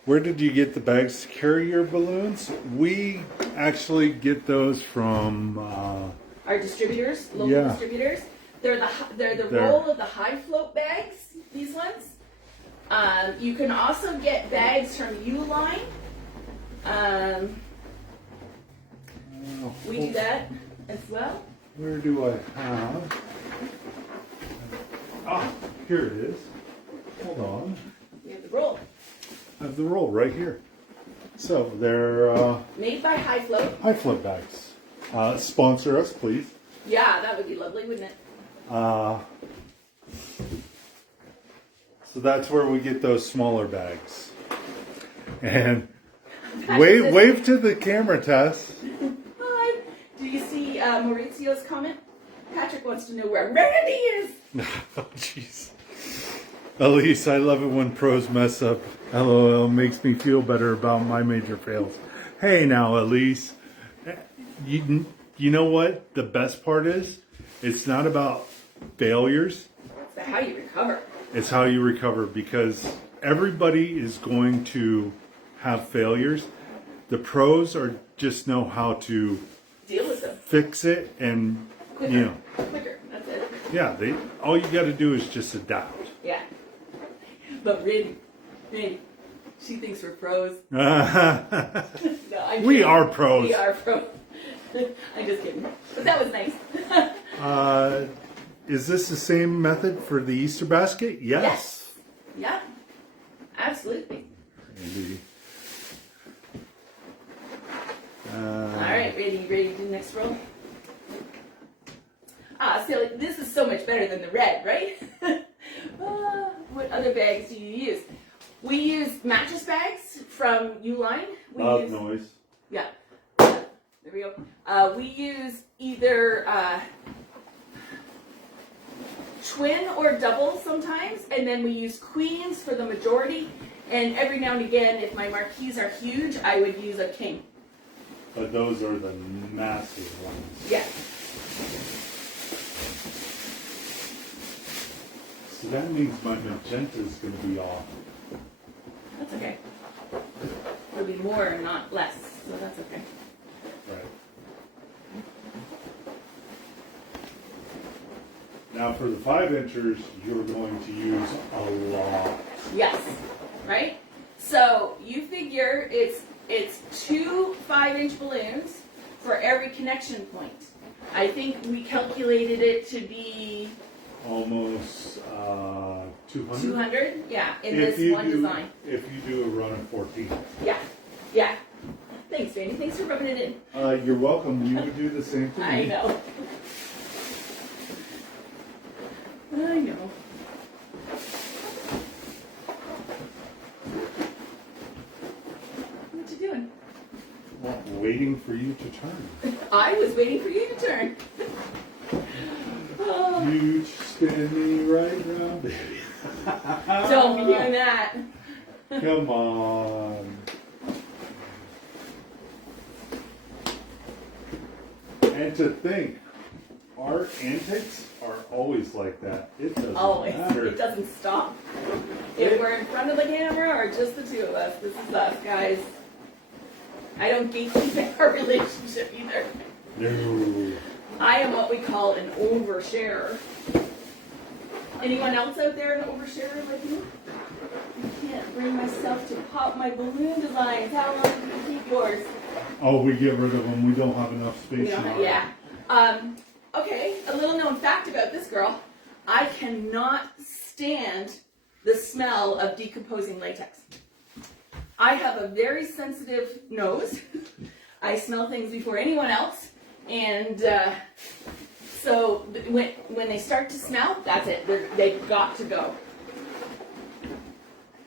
where did you get the bags to carry your balloons? We actually get those from Our distributors, local distributors, they're the roll of the high float bags. These ones. You can also get bags from Uline. We do that as well. Where do I have? Ah, here it is. Hold on. We have the roll. I have the roll right here. So they're Made by High Float. high float bags. Sponsor us, please. Yeah, that would be lovely, wouldn't it? So that's where we get those smaller bags. And wave to the camera, Tess. Hi. Do you see Maurizio's comment? Patrick wants to know where Randy is. Oh, jeez. Elise, I love it when pros mess up. LOL makes me feel better about my major fails. Hey now, Elise. You know what the best part is? It's not about failures. It's how you recover. It's how you recover, because everybody is going to have failures. The pros are just know how to deal with them, fix it, and quicker. That's it. Yeah, all you got to do is just adapt. Yeah. But Randy, she thinks we're pros. No, I'm We kidding. are pros. We are pros. I'm just kidding. But that was nice. Is this the same method for the Easter basket? Yes. Yeah. Absolutely. Maybe. All right, ready to do the next roll? So this is so much better than the red, right? What other bags do you use? We use mattress bags from Uline. Loud noise. Yeah. There we go. We use either twin or double sometimes, and then we use queens for the majority. And every now and again, if my marquees are huge, I would use a king. But those are the massive ones. Yeah. So that means my magenta is going to be off. That's okay. It'll be more, not less, so that's okay. Right. Now for the 5 inchers, you're going to use a lot. Yes. Right? So you figure it's 2 5-inch balloons for every connection point. I think we calculated it to be Almost 200. 200, yeah, in If this you one do- design. If you do a run of 14. Yeah. Thanks, Randy. Thanks for rubbing it in. You're welcome. You would do the same thing. I know. I know. What you doing? Well, waiting for you to turn. I was waiting for you to turn. Oh, You spin me right round, baby. don't be doing that. Come on. And to think, our antics are always like that. It doesn't Always. matter. It doesn't stop. If we're in front of the camera or just the two of us, this is us, guys. I don't gatekeep our relationship either. No. I am what we call an oversharer. Anyone else out there an oversharer like me? I can't bring myself to pop my balloon designs. How long do you keep yours? Oh, we get rid of them. We don't have enough space. Yeah. Okay, a little known fact about this girl. I cannot stand the smell of decomposing latex. I have a very sensitive nose. I smell things before anyone else. And so when they start to smell, that's it. They've got to go.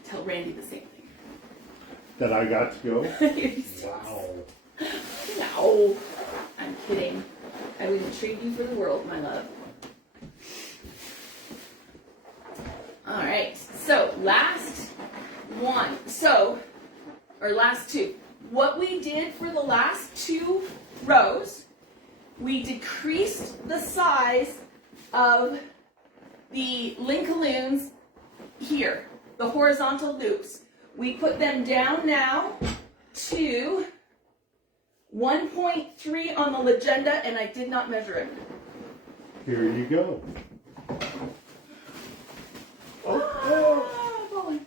Tell Randy the same thing. That I got to go? Wow. No, I'm kidding. I would trade you for the world, my love. All right, so last one. Or last two. What we did for the last two rows, we decreased the size of the Linkaloons here, the horizontal loops. We put them down now to 1.3 on the legenda, and I did not measure it. Here you go. Falling.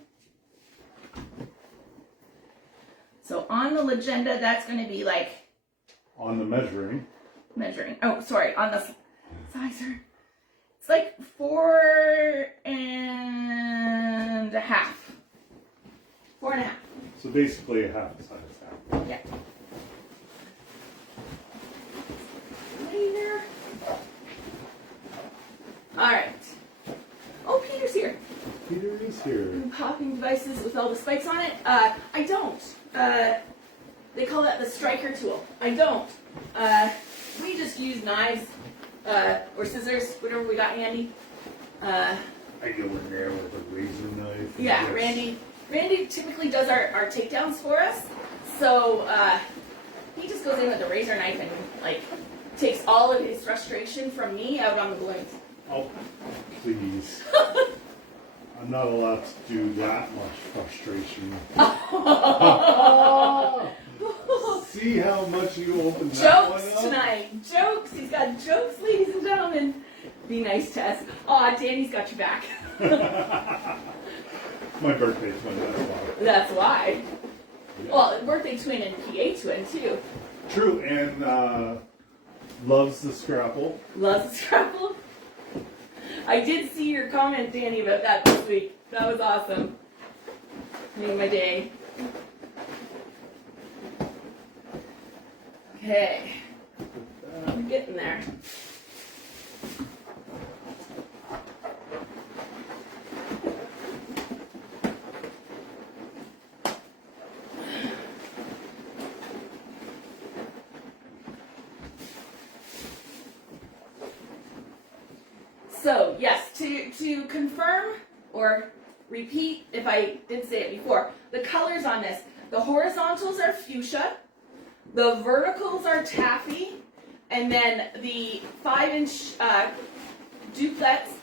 So on the legenda, that's going to be like... On the measuring. Oh, sorry, on the sizer. It's like 4.5. 4.5. So basically a half size half. Yeah. Later. All right. Oh, Peter's here. Peter is here. Popping devices with all the spikes on it. I don't. They call that the striker tool. I don't. We just use knives or scissors, whatever we got handy. I go in there with a razor knife. Yeah, yes. Randy typically does our takedowns for us, so he just goes in with a razor knife and like takes all of his frustration from me out on the balloons. Oh, please. I'm not allowed to do that much frustration. See how much you opened that one up? Jokes tonight. Jokes. He's got jokes, ladies and gentlemen. Be nice, Tess. Aw, Danny's got your back. My birthday twin, that's why. That's why. Yeah. Well, birthday twin and PA twin, too. True, and loves the Scrapple. Loves the Scrapple. I did see your comment, Danny, about that this week. That was awesome. Made my day. Okay. We're getting there. So, yes, to confirm or repeat if I did say it before, the colors on this, the horizontals are fuchsia, the verticals are taffy, and then the 5-inch duplets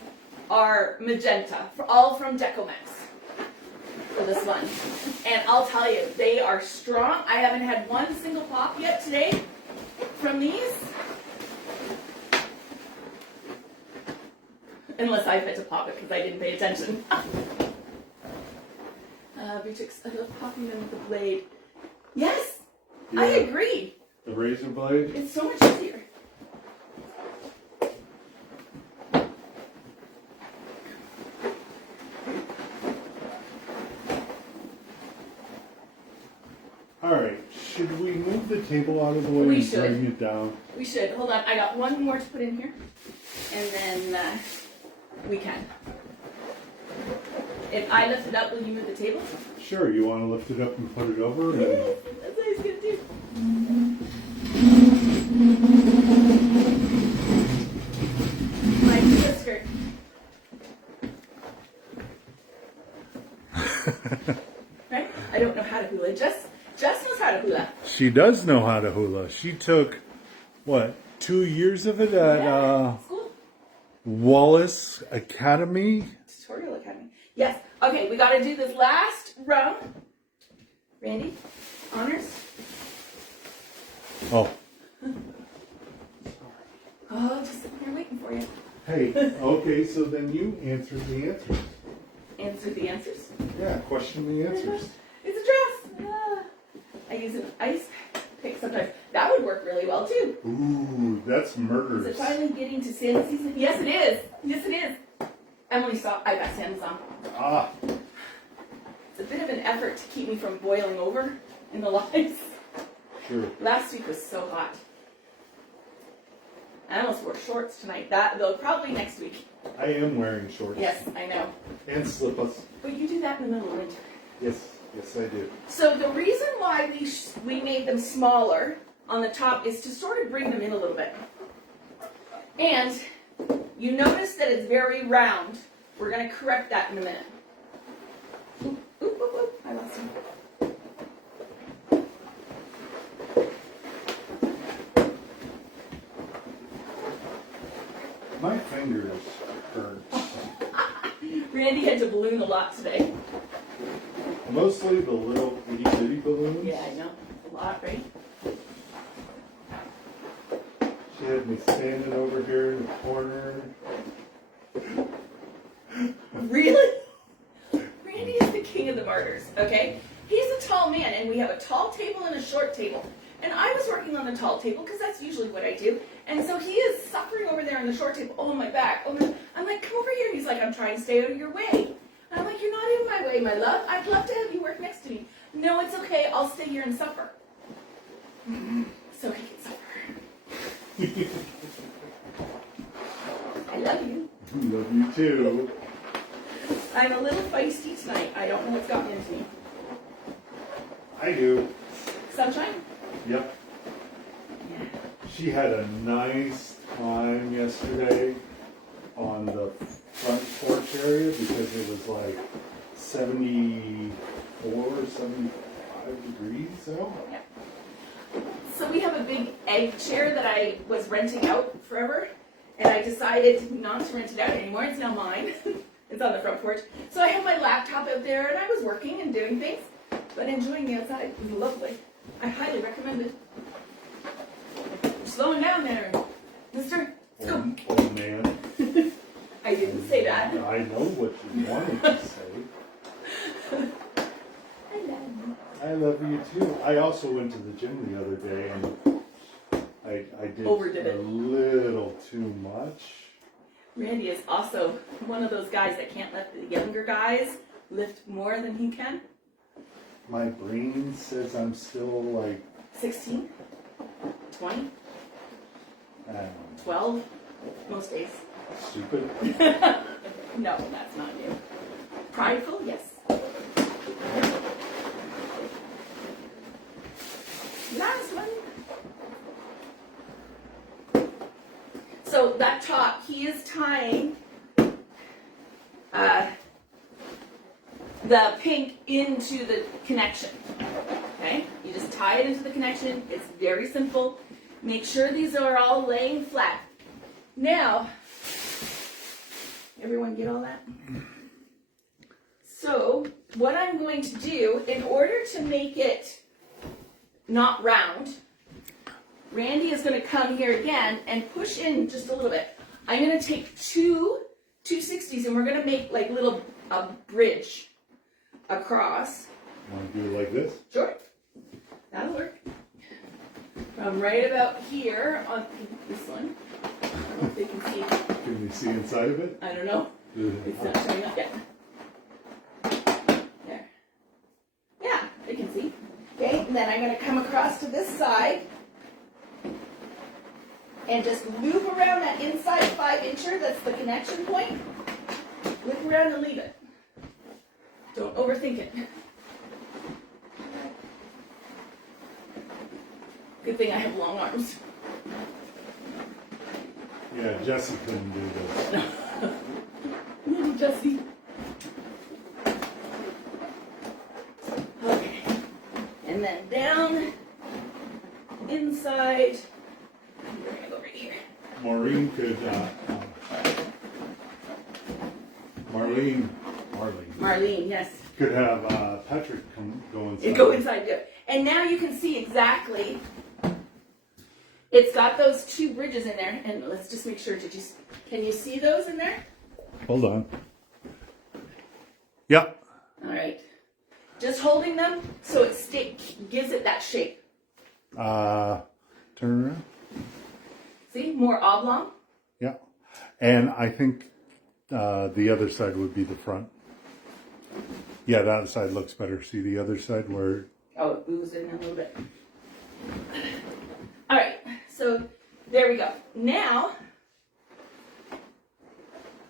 are magenta, all from Decomex for this one. And I'll tell you, they are strong. I haven't had one single pop yet today from these. Unless I had to pop it because I didn't pay attention. Butix, I love popping them with the blade. Yes, yeah. I agree. The razor blade? It's so much easier. Alright, should we move the table out of the way We and should. bring it down? We should. Hold on, I got one more to put in here. And then we can. If I lift it up, will you move the table? Sure, you want to lift it up and put it over? And... That's what he's gonna do. My skirt. Right? I don't know how to hula. Jess knows how to hula. She does know how to hula. She took, what, 2 years of it at School? Wallace Academy. Tutorial Academy. Yes. Okay, we got to do this last round. Randy, honors. Oh. Oh, just sitting here waiting for you. Hey, okay, so then you answer the answers. Answer the answers. Yeah, question the answers. It's a dress. I use an ice pick sometimes. That would work really well too. Ooh, that's Is murderous. it finally getting to sand season? Yes, it is. Yes, it is. Emily saw. I got sand on. Ah, It's a bit of an effort to keep me from boiling over in the lives. sure. Last week was so hot. I almost wore shorts tonight. That though, probably next week. I am wearing shorts. Yes, I know. And slippers. But you do that in the middle of winter. Yes, yes I do. So the reason why we made them smaller on the top is to sort of bring them in a little bit. And you notice that it's very round. We're going to correct that in a minute. Oop, oop, oop, oop. I lost him. My fingers hurt. Randy had to balloon a lot today. Mostly the little itty bitty balloons. Yeah, I know. A lot, right? She had me standing over here in the corner. Really? Randy is the king of the martyrs, okay? He's a tall man, and we have a tall table and a short table. And I was working on the tall table, because that's usually what I do. And so he is suffering over there on the short table. Oh, my back. Oh, my. I'm like, come over here. He's like, I'm trying to stay out of your way. And I'm like, you're not in my way, my love. I'd love to have you work next to me. No, it's okay. I'll stay here and suffer. So he can suffer. I love you. Love you too. I'm a little feisty tonight. I don't know what's gotten into me. I do. Sunshine? Yep. Yeah. She had a nice time yesterday on the front porch area because it was like 74 or 75 degrees out. Yeah. So we have a big egg chair that I was renting out forever, and I decided not to rent it out anymore. It's now mine. It's on the front porch. So I have my laptop out there, and I was working and doing things, but enjoying the outside. It was lovely. I highly recommend it. You're slowing down there, mister. Let's go. Oh man. I didn't say that. I know what you wanted to say. I love you. I love you too. I also went to the gym the other day and I did Overdid a it. little too much. Randy is also one of those guys that can't let the younger guys lift more than he can. My brain says I'm still like 16? 20? I don't know, 12? Most days. stupid. No, that's not you. Prideful? Yes. Last one. So that top, he is tying the pink into the connection. Okay? You just tie it into the connection. It's very simple. Make sure these are all laying flat. Now, everyone get all that? So, what I'm going to do, in order to make it not round, Randy is going to come here again and push in just a little bit. I'm going to take two 260s and we're going to make like a bridge across. Want to do it like this? Sure. That'll work. From right about here on this one. I don't know if they can see. Can we see inside of it? I don't know. It's not showing up yet. There. Yeah, they can see. Okay, and then I'm going to come across to this side and just loop around that inside 5-incher, that's the connection point. Loop around and leave it. Don't overthink it. Good thing I have long arms. Yeah, Jesse couldn't do this. Little Jessie. Okay. And then down, inside. We're gonna go right here. Maureen could Marlene, yes. Could have Patrick go inside. Go inside, yeah. And now you can see exactly. It's got those two bridges in there, and let's just make sure. Can you see those in there? Hold on. Yep. All right. Just holding them so it gives it that shape. Turn around. See, more oblong. Yeah. And I think the other side would be the front. Yeah, that side looks better. See the other side where... Oh, it moves in a little bit. All right, so there we go. Now,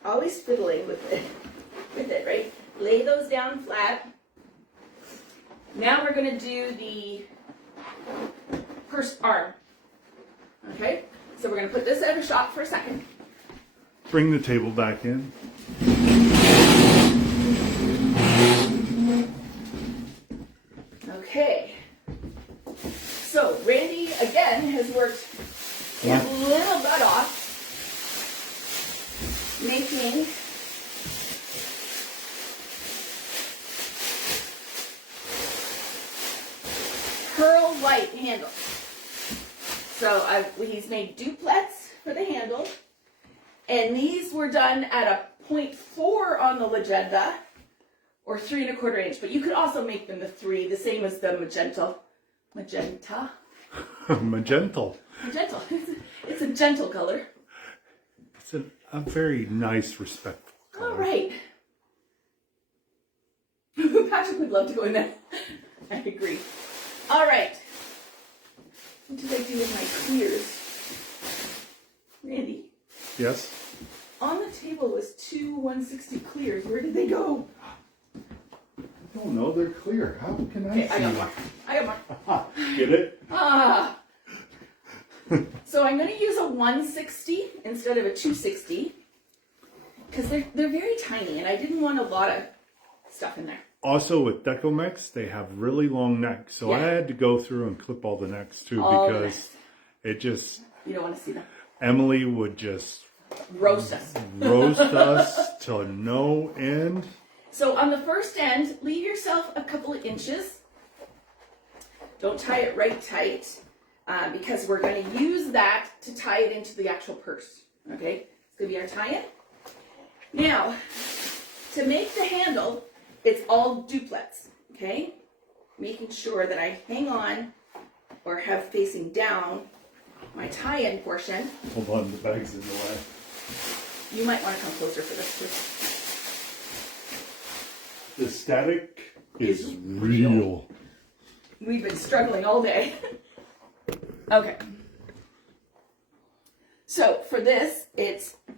always fiddling with it, right? Lay those down flat. Now we're going to do the purse arm. Okay, so we're going to put this at a shot for a second. Bring the table back in. Okay, so Randy again has worked his little butt off making pearl white handles. So he's made duplets for the handle, and these were done at a 0.4 on the legenda, or 3 1/4 inch, but you could also make them the 3, the same as the magenta. Magental. Magenta. It's a gentle color. It's a very nice, respectful color. All right. Patrick would love to go in there. I agree. All right. What did I do with my clears? Randy. Yes? On the table was 2 160 clears. Where did they go? I don't know. They're clear. How can I see? I got more. Get it? So I'm going to use a 160 instead of a 260 because they're very tiny, and I didn't want a lot of stuff in there. Also, with Decomex, they have really long necks, so I had to go through and clip all the necks too because it just... You don't want to see them. Emily would just... Roast us. Roast us to no end. So on the first end, leave yourself a couple of inches. Don't tie it right tight because we're going to use that to tie it into the actual purse. Okay, it's going to be our tie-in. Now, to make the handle, it's all duplets. Okay, making sure that I hang on or have facing down my tie-in portion. Hold on, the bag's in the way. You might want to come closer for this too. The static is real. We've been struggling all day. Okay. So for this,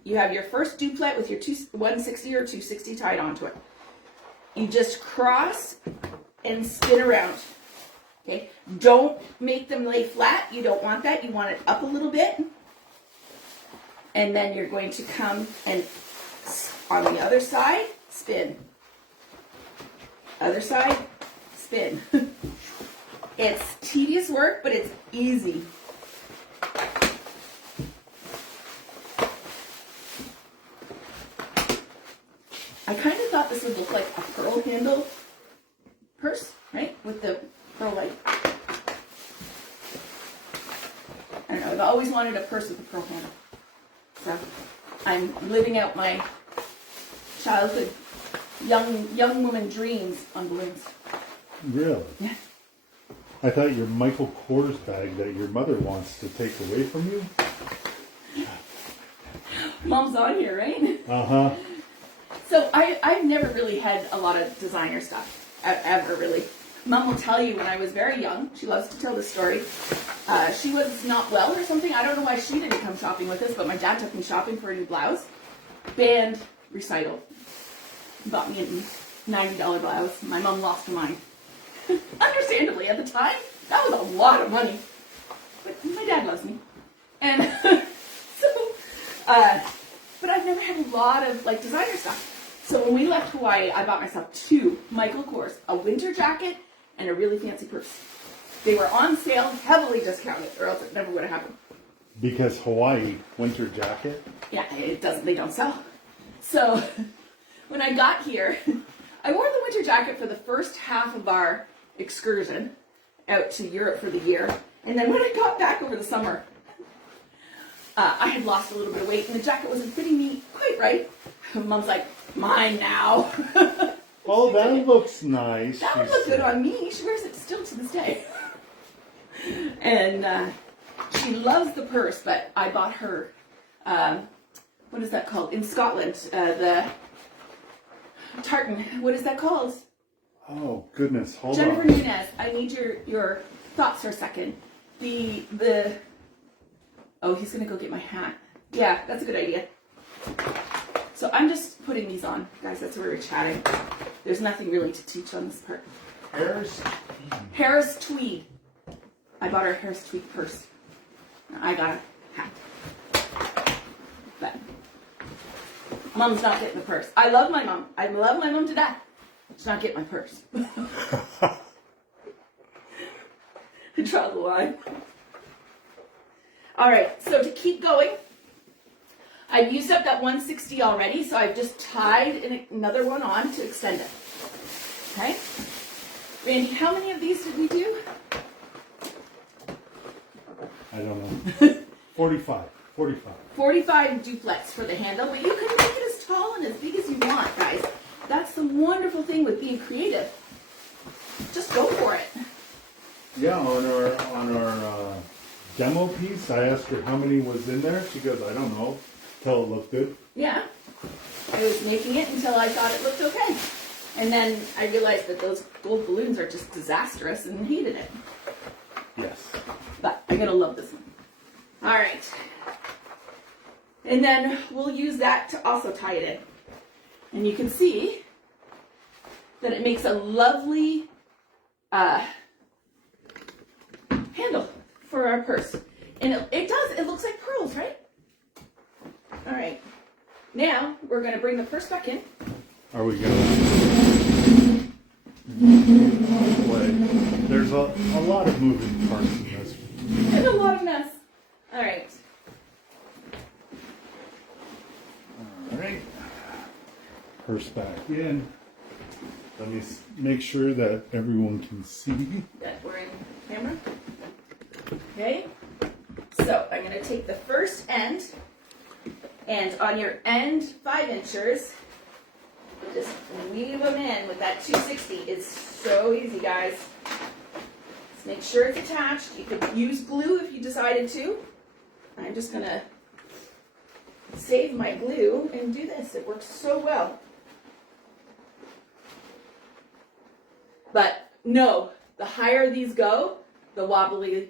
you have your first duplet with your 160 or 260 tied onto it. You just cross and spin around. Okay. Don't make them lay flat. You don't want that. You want it up a little bit. And then you're going to come and on the other side, spin. Other side, spin. It's tedious work, but it's easy. I kind of thought this would look like a pearl handle purse, right? With the pearl light. I don't know, I've always wanted a purse with a pearl handle. So I'm living out my childhood young woman dreams on balloons. Really? Yeah. I thought your Michael Kors bag that your mother wants to take away from you. Mom's on here, right? Uh-huh. So I've never really had a lot of designer stuff, ever really. Mom will tell you when I was very young, she loves to tell this story, she was not well or something. I don't know why she didn't come shopping with us, but my dad took me shopping for a new blouse. Band recital. Bought me a $90 blouse. My mom lost her mind. Understandably, at the time, that was a lot of money. But my dad loves me. And but I've never had a lot of like designer stuff. So when we left Hawaii, I bought myself 2 Michael Kors, a winter jacket and a really fancy purse. They were on sale, heavily discounted, or else it never would have happened. Because Hawaii winter jacket? Yeah, they don't sell. So when I got here, I wore the winter jacket for the first half of our excursion out to Europe for the year. And then when I got back over the summer, I had lost a little bit of weight and the jacket wasn't fitting me quite right. Mom's like, mine now. Oh, that looks nice. That would look good on me. She wears it still to this day. And she loves the purse, but I bought her, what is that called? In Scotland, the tartan. What is that called? Oh, goodness. Hold Jennifer on. Nunez, I need your thoughts for a second. Oh, he's going to go get my hat. Yeah, that's a good idea. So I'm just putting these on. Guys, that's where we're chatting. There's nothing really to teach on this part. Harris Tweed. I bought her a Harris Tweed purse. I got a hat. But Mom's not getting the purse. I love my mom. I love my mom to death. She's not getting my purse. Draw the line. All right, so to keep going, I've used up that 160 already, so I've just tied another one on to extend it. Okay? Randy, how many of these did we do? I don't know. 45. 45 duplex for the handle, but you can make it as tall and as big as you want, guys. That's the wonderful thing with being creative. Just go for it. Yeah, on our demo piece, I asked her how many was in there. She goes, I don't know, till it looked good. Yeah. I was making it until I thought it looked okay. And then I realized that those gold balloons are just disastrous and hated it. Yes. But I'm going to love this one. All right. And then we'll use that to also tie it in. And you can see that it makes a lovely handle for our purse. And it looks like pearls, right? All right. Now we're going to bring the purse back in. Are we going to play? There's a lot of moving parts in this. There's a lot of mess. All right. All right. Purse back in. Let me make sure that everyone can see. That we're in camera. Okay. So I'm going to take the first end, and on your end 5-inchers, just weave them in with that 260. It's so easy, guys. Just make sure it's attached. You could use glue if you decided to. I'm just going to save my glue and do this. It works so well. But no, the higher these go, the wobblier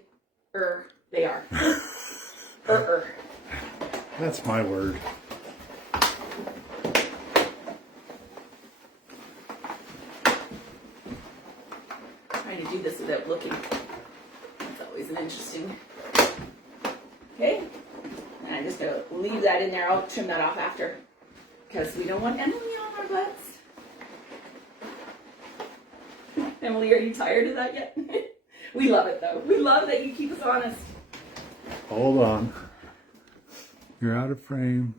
they are. That's my word. Trying to do this without looking. That's always an interesting. Okay, and I'm just gonna leave that in there. I'll trim that off after because we don't want Emily on our butts. Emily, are you tired of that yet? We love it though. We love that you keep us honest. Hold on. You're out of frame.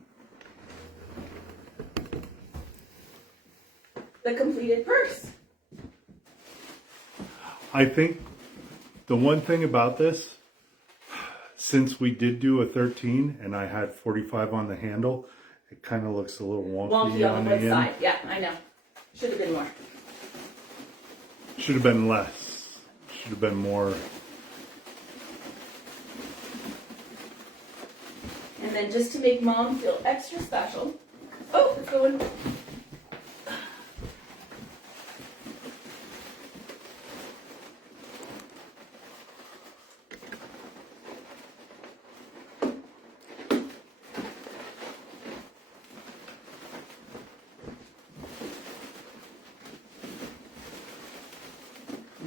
The completed purse. I think the one thing about this, since we did do a 13 and I had 45 on the handle, it kind of looks a little wonky on the end. side. Yeah, I know. Should have been more. Should have been less. Should have been more. And then just to make Mom feel extra special. Oh, it's going.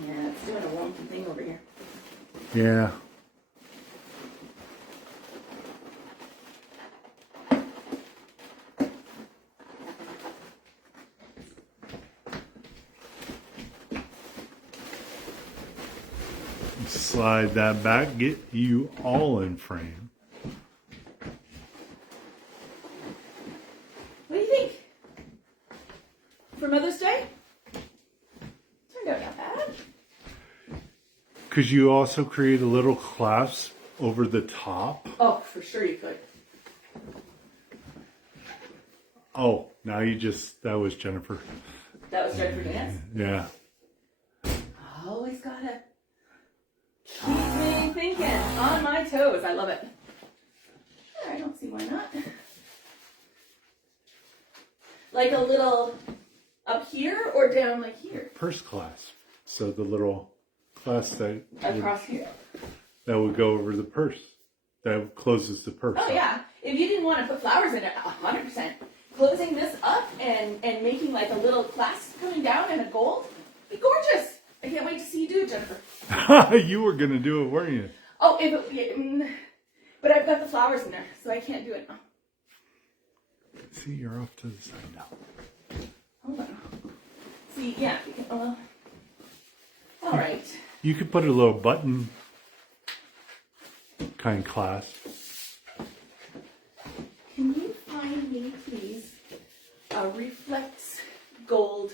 Yeah, it's doing a wonky thing over here. Yeah. Slide that back, get you all in frame. What do you think? for Mother's Day. Turned out not bad. Could you also create a little clasp over the top? Oh, for sure you could. Oh, now that was Jennifer. That was Jennifer Dance. Yeah. Always gotta keep me thinking, on my toes. I love it. I don't see why not. Like a little up here or down like here? Purse clasp. So the little clasp Across here. that would go over the purse. That closes the purse. Oh yeah. If you didn't want to put flowers in it, 100%. Closing this up and making like a little clasp coming down and a gold, be gorgeous. I can't wait to see you do it, Jennifer. You were gonna do it, weren't you? Oh, but I've got the flowers in there, so I can't do it now. See, you're off to the side now. Hold on. See, yeah. All right. You could put a little button kind clasp. Can you find me, please, a Reflex Gold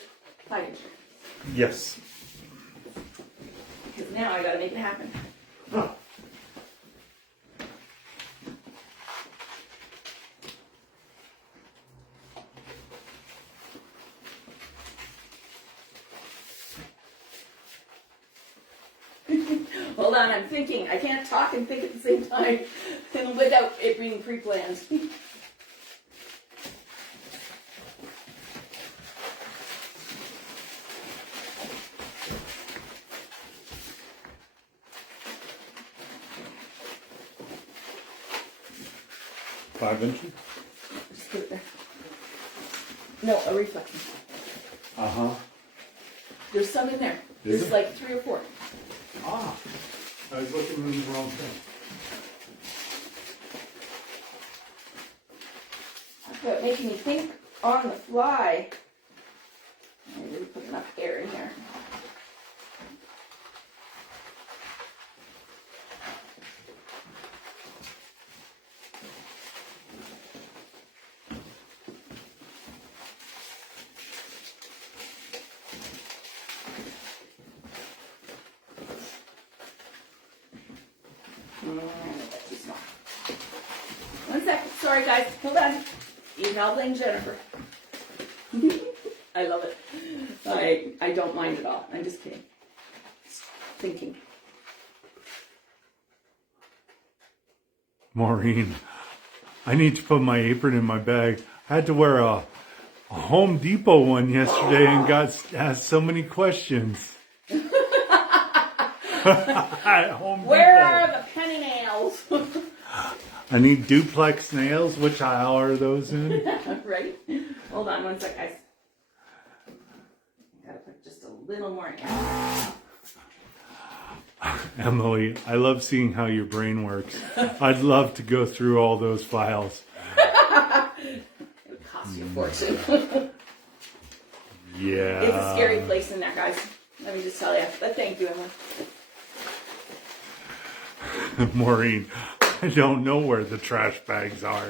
fighting shirt? Yes. Because now I gotta make it happen. Huh. Hold on, I'm thinking. I can't talk and think at the same time without it being pre-planned. $5 inches? Just put it there. No, a reflection. Uh-huh. There's some in there. Is There's there? like 3 or 4. Ah, I was looking in the wrong thing. But making me think on the fly. I didn't put enough air in there. That's too small. One second. Sorry, guys. Hold on. You now blame Jennifer. I love it. I don't mind at all. I'm just kidding. Thinking. Maureen, I need to put my apron in my bag. I had to wear a Home Depot one yesterday and asked so many questions. At Home Where Depot. are the penny nails? I need duplex nails. Which aisle are those in? Right? Hold on one sec, guys. Gotta put just a little more in. Emily, I love seeing how your brain works. I'd love to go through all those files. It would cost you a fortune. Yeah. It's a scary place in there, guys. Let me just tell you. But thank you, Emily. Maureen, I don't know where the trash bags are.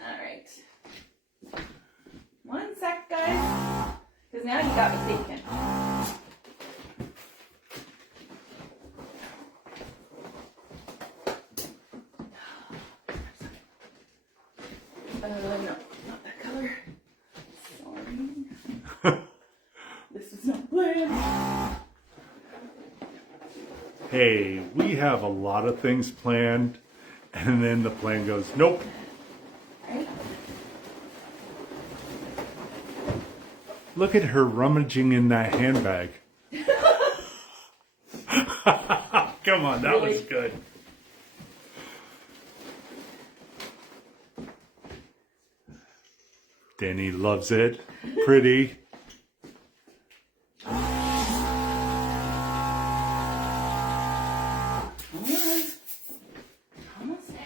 Alright. One sec, guys. Because now you got me thinking. No, not that color. Sorry. This is not planned. Hey, we have a lot of things planned, and then the plan goes, nope. Right? Look at her rummaging in that handbag. Come on, that was good. Danny loves it. Pretty. Almost there.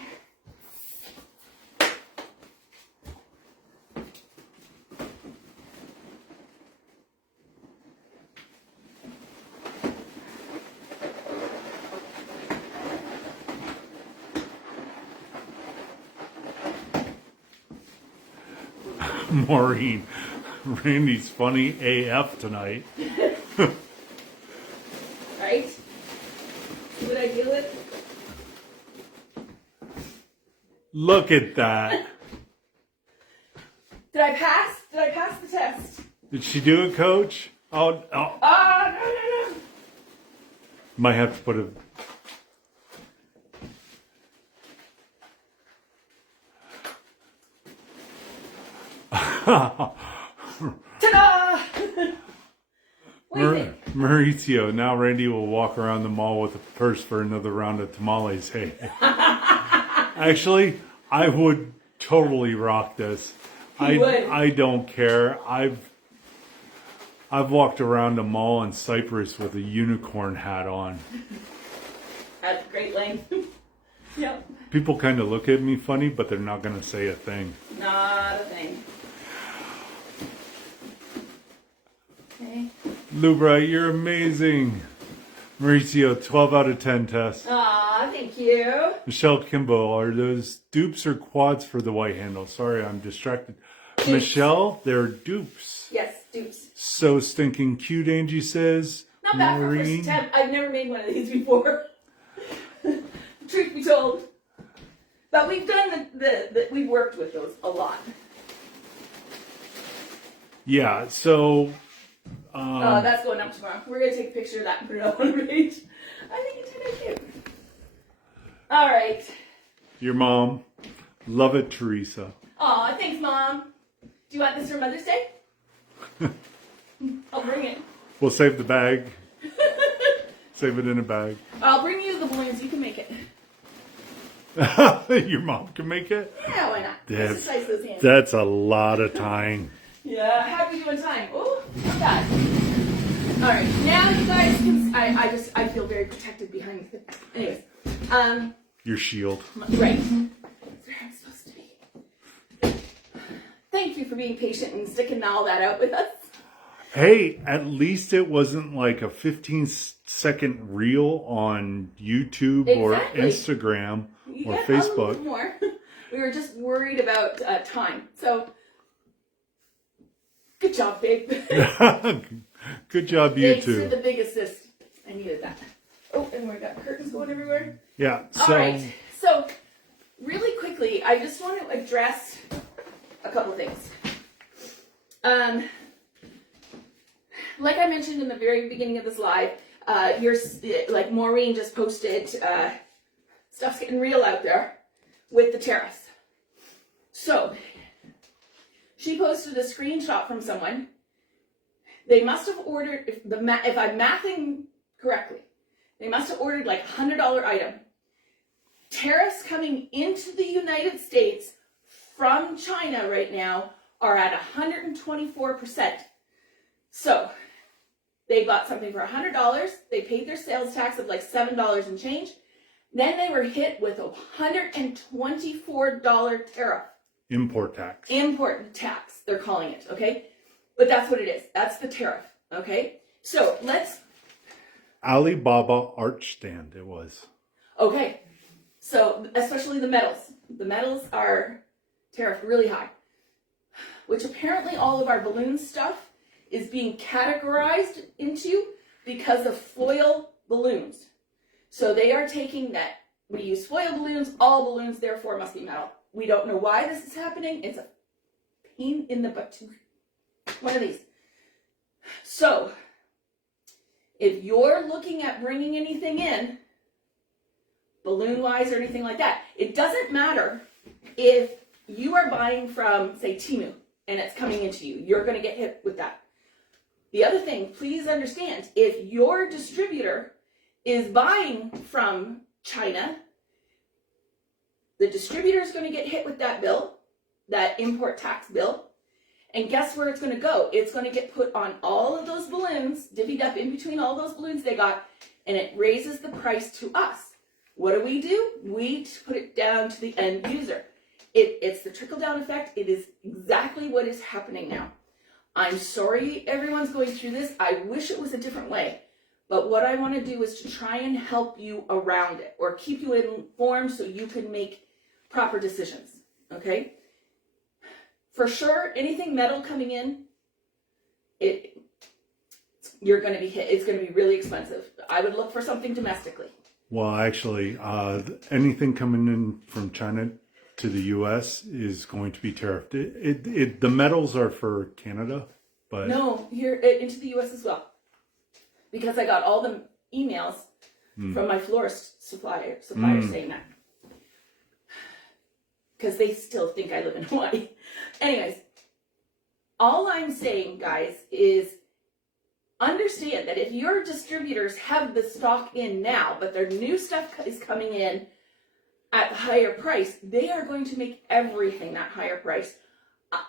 Maureen, Randy's funny AF tonight. Right? See what I deal with? Look at that. Did I pass? Did I pass the test? Did she do it, Coach? Oh. No. Might have to put a... Ta-da! What do you think? Mauricio, now Randy will walk around the mall with a purse for another round of tamales. Hey. Actually, I would totally rock this. I don't care. I've walked around a mall in Cyprus with a unicorn hat on. At great length. Yep. People kind of look at me funny, but they're not going to say a thing. Not a thing. Okay. Lubra, you're amazing. Mauricio, 12 out of 10, Tess. Aw, thank you. Michelle Kimball, are those dupes or quads for the white handle? Sorry, I'm distracted. Dupes. Michelle, they're dupes. Yes, dupes. So stinking cute, Angie says. Not bad for first attempt. I've never made one of these before. Truth be told. But we've done we've worked with those a lot. Yeah, so... that's going up tomorrow. We're going to take a picture of that and put it up on the page. I think it's kind of cute. All right. Your mom. Love it, Teresa. Aw, thanks, Mom. Do you want this for Mother's Day? I'll bring it. We'll save the bag. Save it in a bag. I'll bring you the balloons. You can make it. Your mom can make it? Yeah, why not? Exercise those hands. That's a lot of time. Yeah, how do we do in time? Oh, not bad. All right, now you guys can. I feel very protected behind the. Anyways, Your shield. right. That's where I'm supposed to be. Thank you for being patient and sticking all that out with us. Hey, at least it wasn't like a 15-second reel on YouTube or Instagram or Facebook. A little bit more. We were just worried about time. So, good job, babe. Good job, you Thanks two. for the big assist. I needed that. Oh, and we got curtains going everywhere. Yeah. All right. So, really quickly, I just want to address a couple things. Like I mentioned in the very beginning of this live, like Maureen just posted, stuff's getting real out there with the tariffs. So, she posted a screenshot from someone. They must have ordered, if I'm mathing correctly, they must have ordered like $100 item. Tariffs coming into the United States from China right now are at 124%. So, they bought something for $100. They paid their sales tax of like $7 and change. Then they were hit with a $124 tariff. Import tax. Import tax, they're calling it, okay? But that's what it is. That's the tariff, okay? So, let's... Alibaba arch stand, it was. Okay. So, especially the metals. The metals are tariffed really high. Which apparently all of our balloon stuff is being categorized into because of foil balloons. So they are taking that, we use foil balloons, all balloons therefore must be metal. We don't know why this is happening. It's a pain in the butt to one of these. So, if you're looking at bringing anything in, balloon-wise or anything like that, it doesn't matter if you are buying from, say, Temu, and it's coming into you. You're going to get hit with that. The other thing, please understand, if your distributor is buying from China, the distributor is going to get hit with that bill, that import tax bill, and guess where it's going to go? It's going to get put on all of those balloons, divvied up in between all those balloons they got, and it raises the price to us. What do? We put it down to the end user. It's the trickle-down effect. It is exactly what is happening now. I'm sorry everyone's going through this. I wish it was a different way. But what I want to do is to try and help you around it or keep you informed so you can make proper decisions. Okay? For sure, anything metal coming in, you're going to be hit. It's going to be really expensive. I would look for something domestically. Well, actually, anything coming in from China to the U.S. is going to be tariffed. The metals are for Canada, but no, here into the U.S. as well, because I got all the emails from my florist supplier saying that, because they still think I live in Hawaii. Anyways, all I'm saying, guys, is understand that if your distributors have the stock in now, but their new stuff is coming in at the higher price, they are going to make everything that higher price.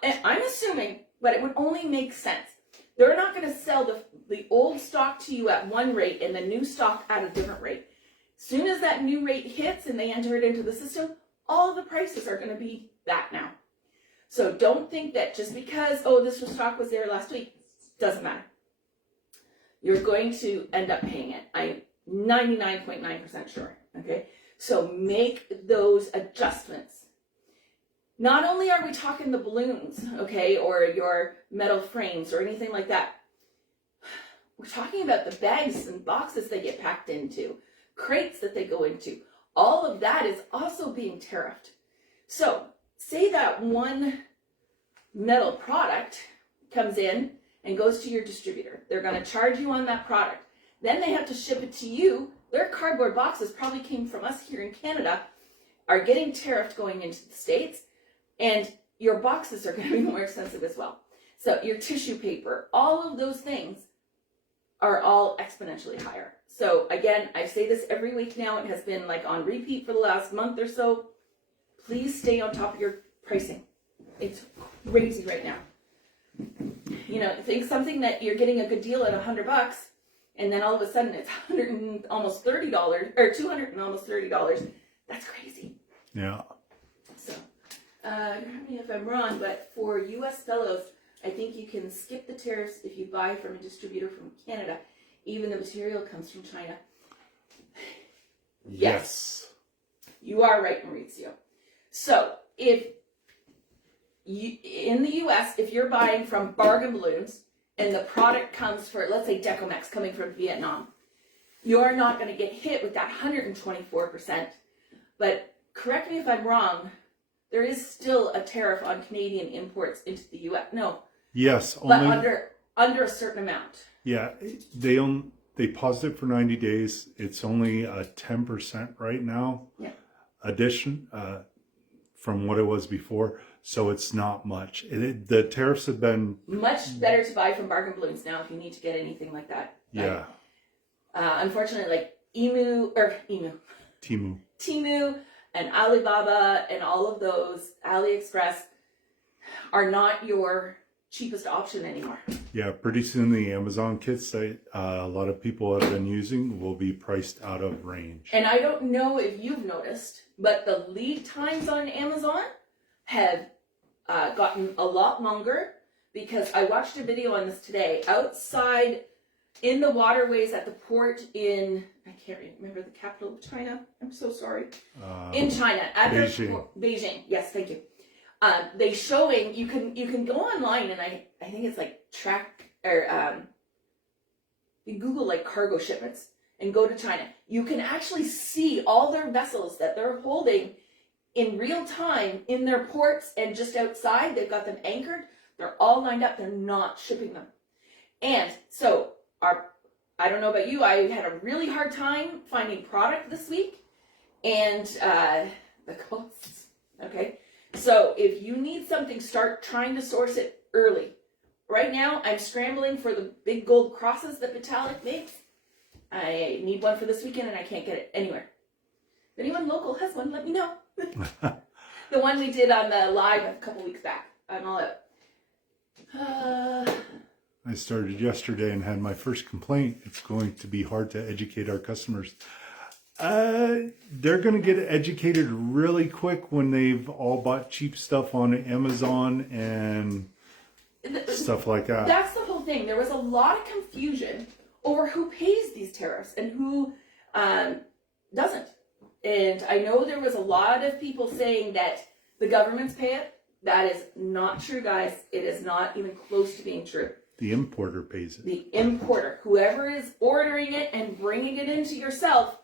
I'm assuming, but it would only make sense. They're not going to sell the old stock to you at one rate and the new stock at a different rate. Soon as that new rate hits and they enter it into the system, all the prices are going to be that now. So don't think that just because, this stock was there last week, doesn't matter. You're going to end up paying it. I'm 99.9% sure, okay? So make those adjustments. Not only are we talking the balloons, okay, or your metal frames or anything like that, we're talking about the bags and boxes they get packed into, crates that they go into. All of that is also being tariffed. So say that one metal product comes in and goes to your distributor. They're going to charge you on that product. Then they have to ship it to you. Their cardboard boxes probably came from us here in Canada, are getting tariffed going into the States, and your boxes are going to be more expensive as well. So your tissue paper, all of those things are all exponentially higher. So again, I say this every week now. It has been like on repeat for the last month or so. Please stay on top of your pricing. It's crazy right now. You know, think something that you're getting a good deal at $100, and then all of a sudden it's $100 and almost $30, or $200 and almost $30. That's crazy. Yeah. So, correct me if I'm wrong, but for U.S. fellows, I think you can skip the tariffs if you buy from a distributor from Canada. Even the material comes from China. Yes. You are right, Maurizio. So, if you, in the U.S., if you're buying from Bargain Balloons and the product comes for, let's say, Decomex coming from Vietnam, you're not going to get hit with that 124%. But correct me if I'm wrong, there is still a tariff on Canadian imports into the U.S. No. Yes, but under a certain amount. Yeah, they paused it for 90 days. It's only a 10% right now. Yeah. Addition from what it was before, so it's not much. The tariffs have been much better to buy from Bargain Balloons now if you need to get anything like that. Yeah. Unfortunately, like Temu and Alibaba and all of those, AliExpress, are not your cheapest option anymore. Yeah, pretty soon the Amazon kits that a lot of people have been using will be priced out of range. And I don't know if you've noticed, but the lead times on Amazon have gotten a lot longer, because I watched a video on this today. Outside in the waterways at the port in, I can't remember the capital of China. I'm so sorry. In China, at Beijing. Port, Beijing. Yes, thank you. They showing, you can go online, and I think it's like you Google like cargo shipments and go to China. You can actually see all their vessels that they're holding in real time in their ports and just outside. They've got them anchored. They're all lined up. They're not shipping them. And so I don't know about you, I had a really hard time finding product this week, and the costs. Okay. So if you need something, start trying to source it early. Right now, I'm scrambling for the big gold crosses that Vitalik makes. I need one for this weekend, and I can't get it anywhere. If anyone local has one, let me know. The one we did on the live a couple weeks back. I'm all out. I started yesterday and had my first complaint. It's going to be hard to educate our customers. They're going to get educated really quick when they've all bought cheap stuff on Amazon and stuff like that. That's the whole thing. There was a lot of confusion over who pays these tariffs and who doesn't. And I know there was a lot of people saying that the governments pay it, That is not true, guys. It is not even close to being true. The importer pays it. The importer, whoever is ordering it and bringing it into yourself,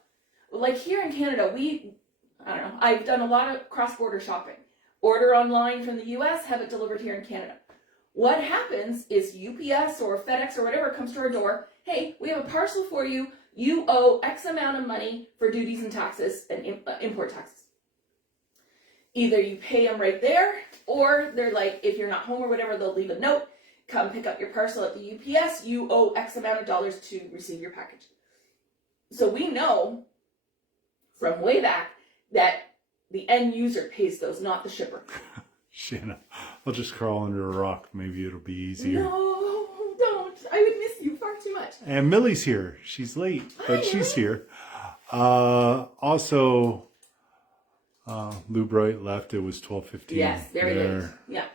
like here in Canada, I don't know, I've done a lot of cross-border shopping. Order online from the US, have it delivered here in Canada. What happens is UPS or FedEx or whatever comes to our door, hey, we have a parcel for you, you owe X amount of money for duties and taxes and import taxes. Either you pay them right there, or they're like, if you're not home or whatever, they'll leave a note, come pick up your parcel at the UPS, you owe X amount of dollars to receive your package. So we know from way back that the end user pays those, not the shipper. Shanna, I'll just crawl under a rock. Maybe it'll be easier. No, don't. I would miss you far too much. And Millie's here. She's late, but she's here. Also, Lou Bright left. It was 12:15. Yes, very late. Yeah.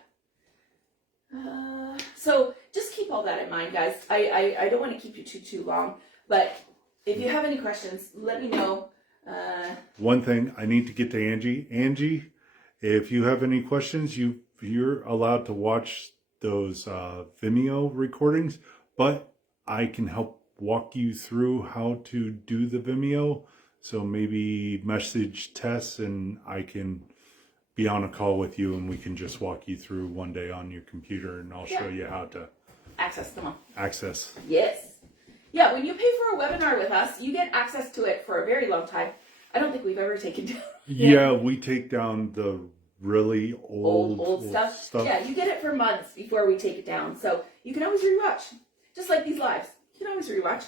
So just keep all that in mind, guys. I don't want to keep you too long, but if you have any questions, let me know. One thing, I need to get to Angie. Angie, if you have any questions, you're allowed to watch those Vimeo recordings, but I can help walk you through how to do the Vimeo. So maybe message Tess and I can be on a call with you and we can just walk you through one day on your computer and I'll show you how to access them all. Access. Yes. Yeah, when you pay for a webinar with us, you get access to it for a very long time. I don't think we've ever taken down. Yeah, we take down the really old stuff. Yeah, you get it for months before we take it down. So you can always rewatch. Just like these lives. You can always rewatch.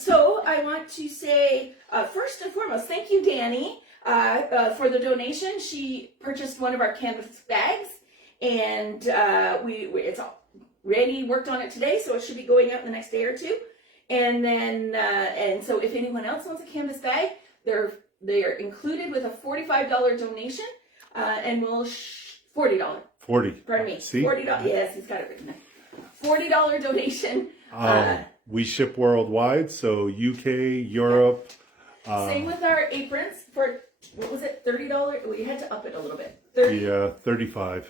So I want to say, first and foremost, thank you, Danny, for the donation. She purchased one of our canvas bags, and Randy worked on it today, so it should be going out in the next day or two. And then, and so if anyone else wants a canvas bag, they are included with a $45 donation, and we'll $40. 40. Pardon me. See? $40. Yes, he's got it written there. $40 donation. We ship worldwide, so UK, Europe. Same with our aprons for, what was it, $30? We had to up it a little bit. Yeah, 35.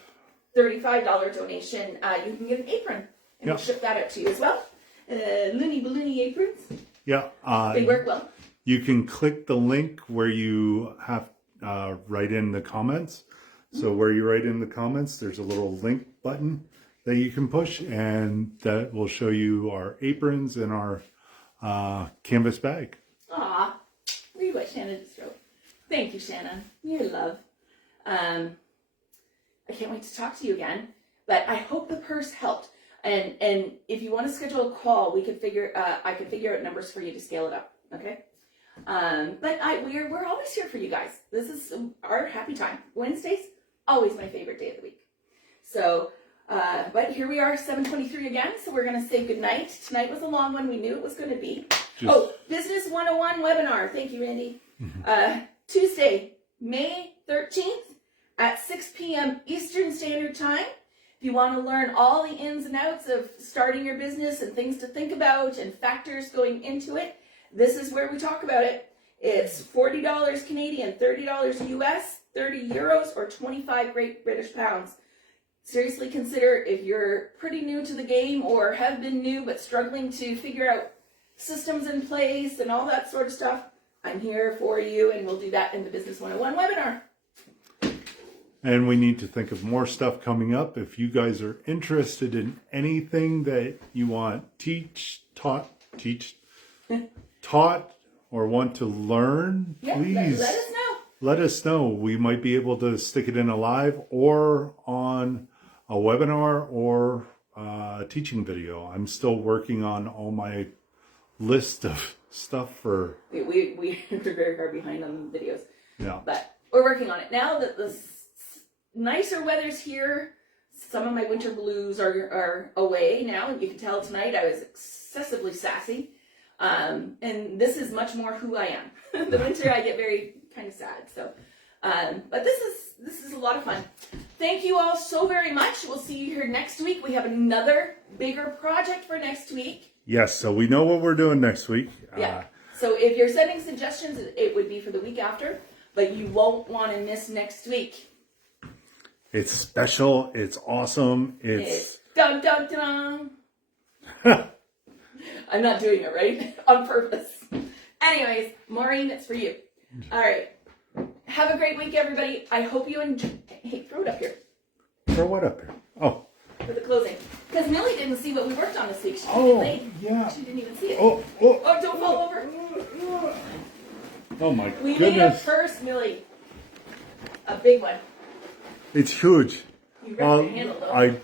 $35 donation. You can get an apron, and we'll ship that out to you as well. Looney balloony aprons. Yeah. They work well. You can click the link where you have write in the comments. So where you write in the comments, there's a little link button that you can push, and that will show you our aprons and our canvas bag. Aw, read what Shannon just wrote. Thank you, Shannon. Your love. I can't wait to talk to you again, but I hope the purse helped. And if you want to schedule a call, we could I could figure out numbers for you to scale it up. Okay. But we're always here for you guys. This is our happy time. Wednesdays, always my favorite day of the week. So, but here we are, 7:23 again. So we're gonna say goodnight. Tonight was a long one. We knew it was gonna be. Business 101 webinar. Thank you, Randy. Tuesday, May 13th at 6 p.m. Eastern Standard Time. If you want to learn all the ins and outs of starting your business and things to think about and factors going into it, this is where we talk about it. It's $40 Canadian, $30 US, 30 euros, or 25 Great British pounds. Seriously consider, if you're pretty new to the game or have been new but struggling to figure out systems in place and all that sort of stuff, I'm here for you, and we'll do that in the Business 101 webinar. And we need to think of more stuff coming up. If you guys are interested in anything that you want taught, or want to learn, please let us know. Let us know. We might be able to stick it in a live or on a webinar or a teaching video. I'm still working on all my list of stuff for... We're very far behind on the videos. Yeah. But we're working on it. Now that the nicer weather's here, some of my winter blues are away now. And you can tell tonight I was excessively sassy. And this is much more who I am. The winter I get very kind of sad. So, but this is a lot of fun. Thank you all so very much. We'll see you here next week. We have another bigger project for next week. Yes, so we know what we're doing next week. Yeah. So if you're sending suggestions, it would be for the week after, but you won't want to miss next week. It's special. It's awesome. It's dun dun dun. I'm not doing it right on purpose. Anyways, Maureen, it's for you. All right. Have a great week, everybody. I hope you enjoy. Hey, throw it up here. Throw what up here? Oh. For the closing. Because Millie didn't see what we worked on this week. She came in late. Yeah. She didn't even see it. Oh, Don't fall over. Oh my We goodness. made a purse, Millie. A big one. It's huge. You wrapped your handle, though.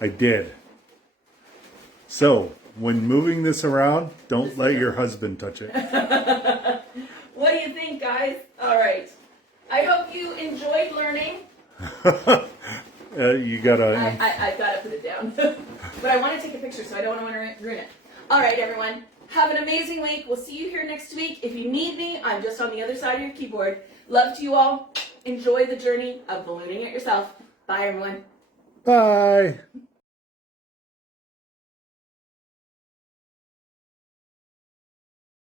I did. So, when moving this around, don't let your husband touch it. What do you think, guys? All right. I hope you enjoyed learning. You gotta... I gotta put it down. But I want to take a picture, so I don't want to ruin it. All right, everyone. Have an amazing week. We'll see you here next week. If you need me, I'm just on the other side of your keyboard. Love to you all. Enjoy the journey of ballooning it yourself. Bye, everyone. Bye.